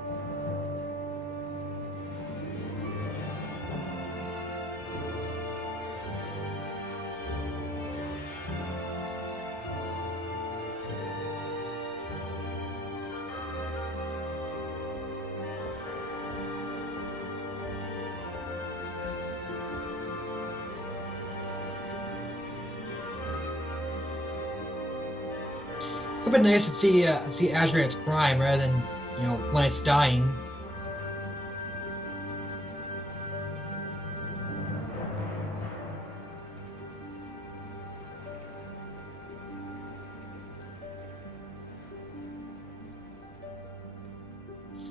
It's a bit nice to see Azur in its prime rather than, you know, when it's dying.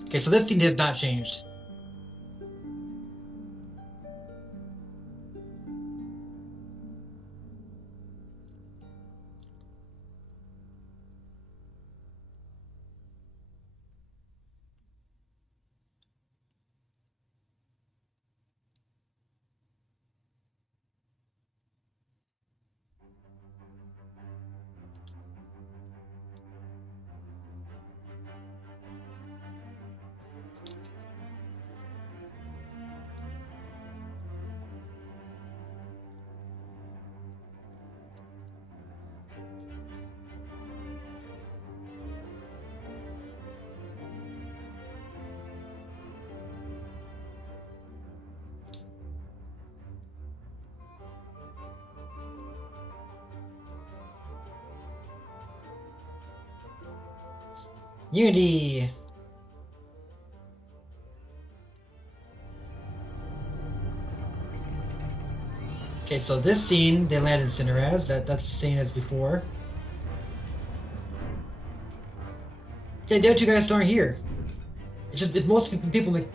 Okay, so this scene has not changed. Unity! Okay, so this scene, they landed in Cineraz. That's the same as before. Okay, the other two guys still aren't here. It's just, it's most people like...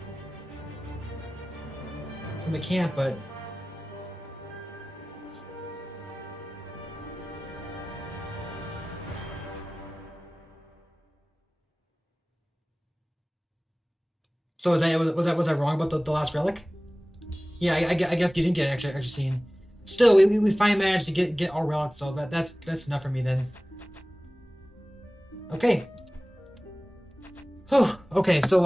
from the camp, but so was I wrong about the last relic? Yeah, I guess you didn't get an extra scene. Still, we finally managed to get all relics, so that's enough for me then. Okay. Whew. Okay, so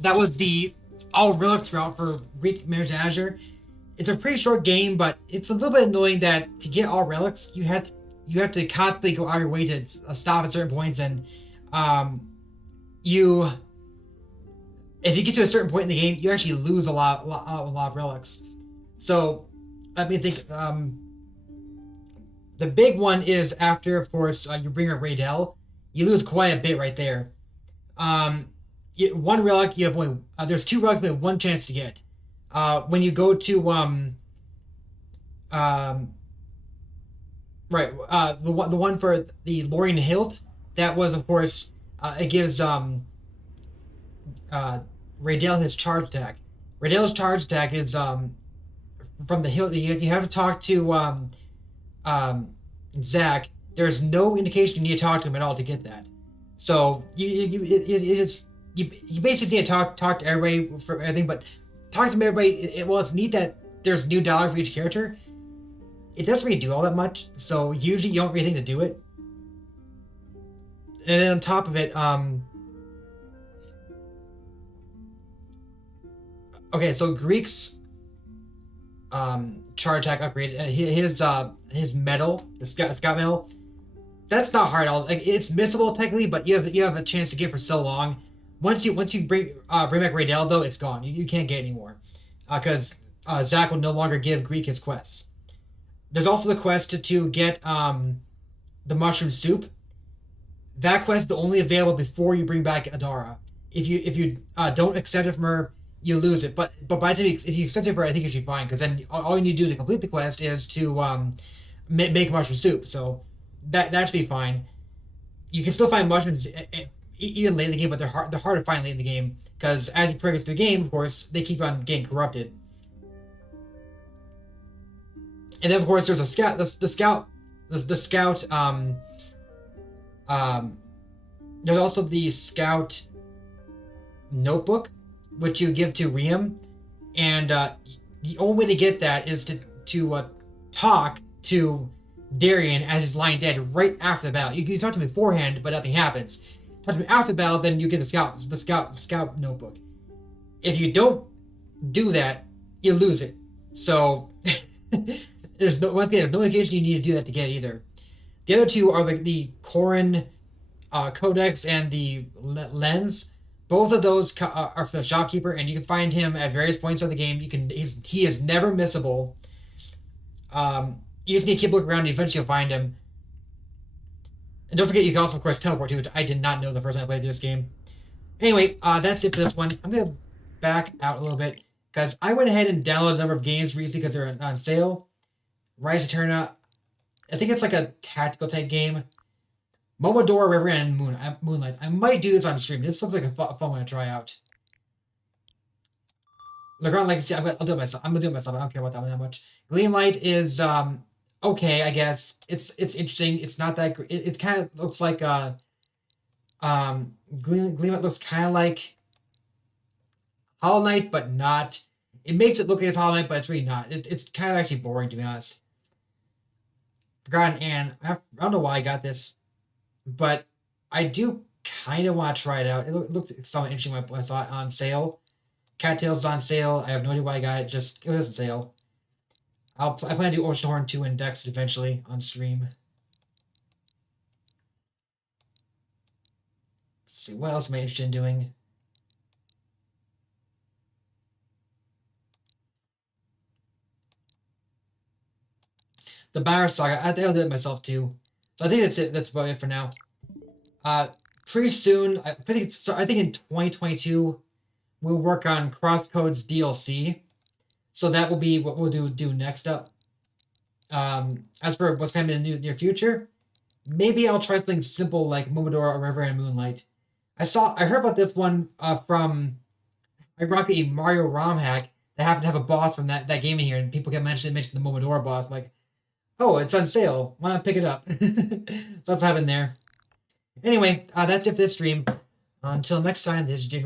that was the all relics route for Greak Mirrors to Azure. It's a pretty short game, but it's a little bit annoying that to get all relics, you have to constantly go out of your way to stop at certain points, and you if you get to a certain point in the game, you actually lose a lot of relics. So let me think. The big one is after, of course, you bring a Raydell, you lose quite a bit right there. One relic you have only there's two relics you have one chance to get. When you go to the one for the Lorien Hilt, that was, of course, it gives Raydell his charge attack. Raydell's charge attack is from the hilt. You have to talk to Zach. There's no indication you need to talk to him at all to get that. So you basically need to talk to everybody for everything, but talking to everybody. Well, it's neat that there's new dialogue for each character. It doesn't really do all that much, so usually you don't really think to do it. And then on top of it, okay, so Greek's charge attack upgrade, his medal, the scout medal, that's not hard at all. Like, it's missable technically, but you have a chance to get for so long. Once you bring back Raydell, though, it's gone. You can't get anymore, because Zach will no longer give Greek his quests. There's also the quest to get the mushroom soup. That quest is only available before you bring back Adara. If you don't accept it from her, you lose it. But by the time if you accept it for her, I think you should be fine, because then all you need to do to complete the quest is to make mushroom soup. So that should be fine. You can still find mushrooms even late in the game, but they're hard to find late in the game, because as you progress through the game, of course, they keep on getting corrupted. And then, of course, there's a scout. The scout. There's also the scout notebook, which you give to Riem, and the only way to get that is to talk to Darian as he's lying dead right after the battle. You can talk to him beforehand, but nothing happens. Talk to him after the battle, then you get the scout notebook. If you don't do that, you lose it. So there's no indication you need to do that to get it either. The other two are the Corrin Codex and the Lens. Both of those are for the shopkeeper, and you can find him at various points of the game. He is never missable. You just need to keep looking around, and eventually you'll find him. And don't forget, you can also, of course, teleport to it. I did not know the first time I played this game. Anyway, that's it for this one. I'm going to back out a little bit, because I went ahead and downloaded a number of games recently because they're on sale. Rise Eterna, I think it's like a tactical type game. Momodora River and Moonlight. I might do this on stream. This looks like a fun one to try out. Legrand Legacy, I'll do it myself. I'm gonna do it myself. I don't care about that one that much. Gleamlight is okay, I guess. It's interesting. It's not that great. It kind of looks like Gleamlight looks kind of like Hollow Knight, but not. It makes it look like it's Hollow Knight, but it's really not. It's kind of actually boring, to be honest. Forgotten Anne. I don't know why I got this, but I do kind of want to try it out. It looked somewhat interesting when I saw it on sale. Cattails is on sale. I have no idea why I got it. It was on sale. I plan to do Oceanhorn 2 and Dex eventually on stream. Let's see, what else am I interested in doing? The Bar Saga, I think I'll do it myself too. So I think that's it. That's about it for now. Pretty soon, I think in 2022, we'll work on Crosscodes DLC. So that will be what we'll do next up. As for what's coming in the near future, maybe I'll try something simple like Momodora River and Moonlight. I heard about this one from ironically a Mario ROM hack that I happen to have a boss from that game in here, and people kept mentioning the Momodora boss. I'm like, oh, it's on sale. Why not pick it up? So that's what happened there. Anyway, that's it for this stream. Until next time, this is Jane.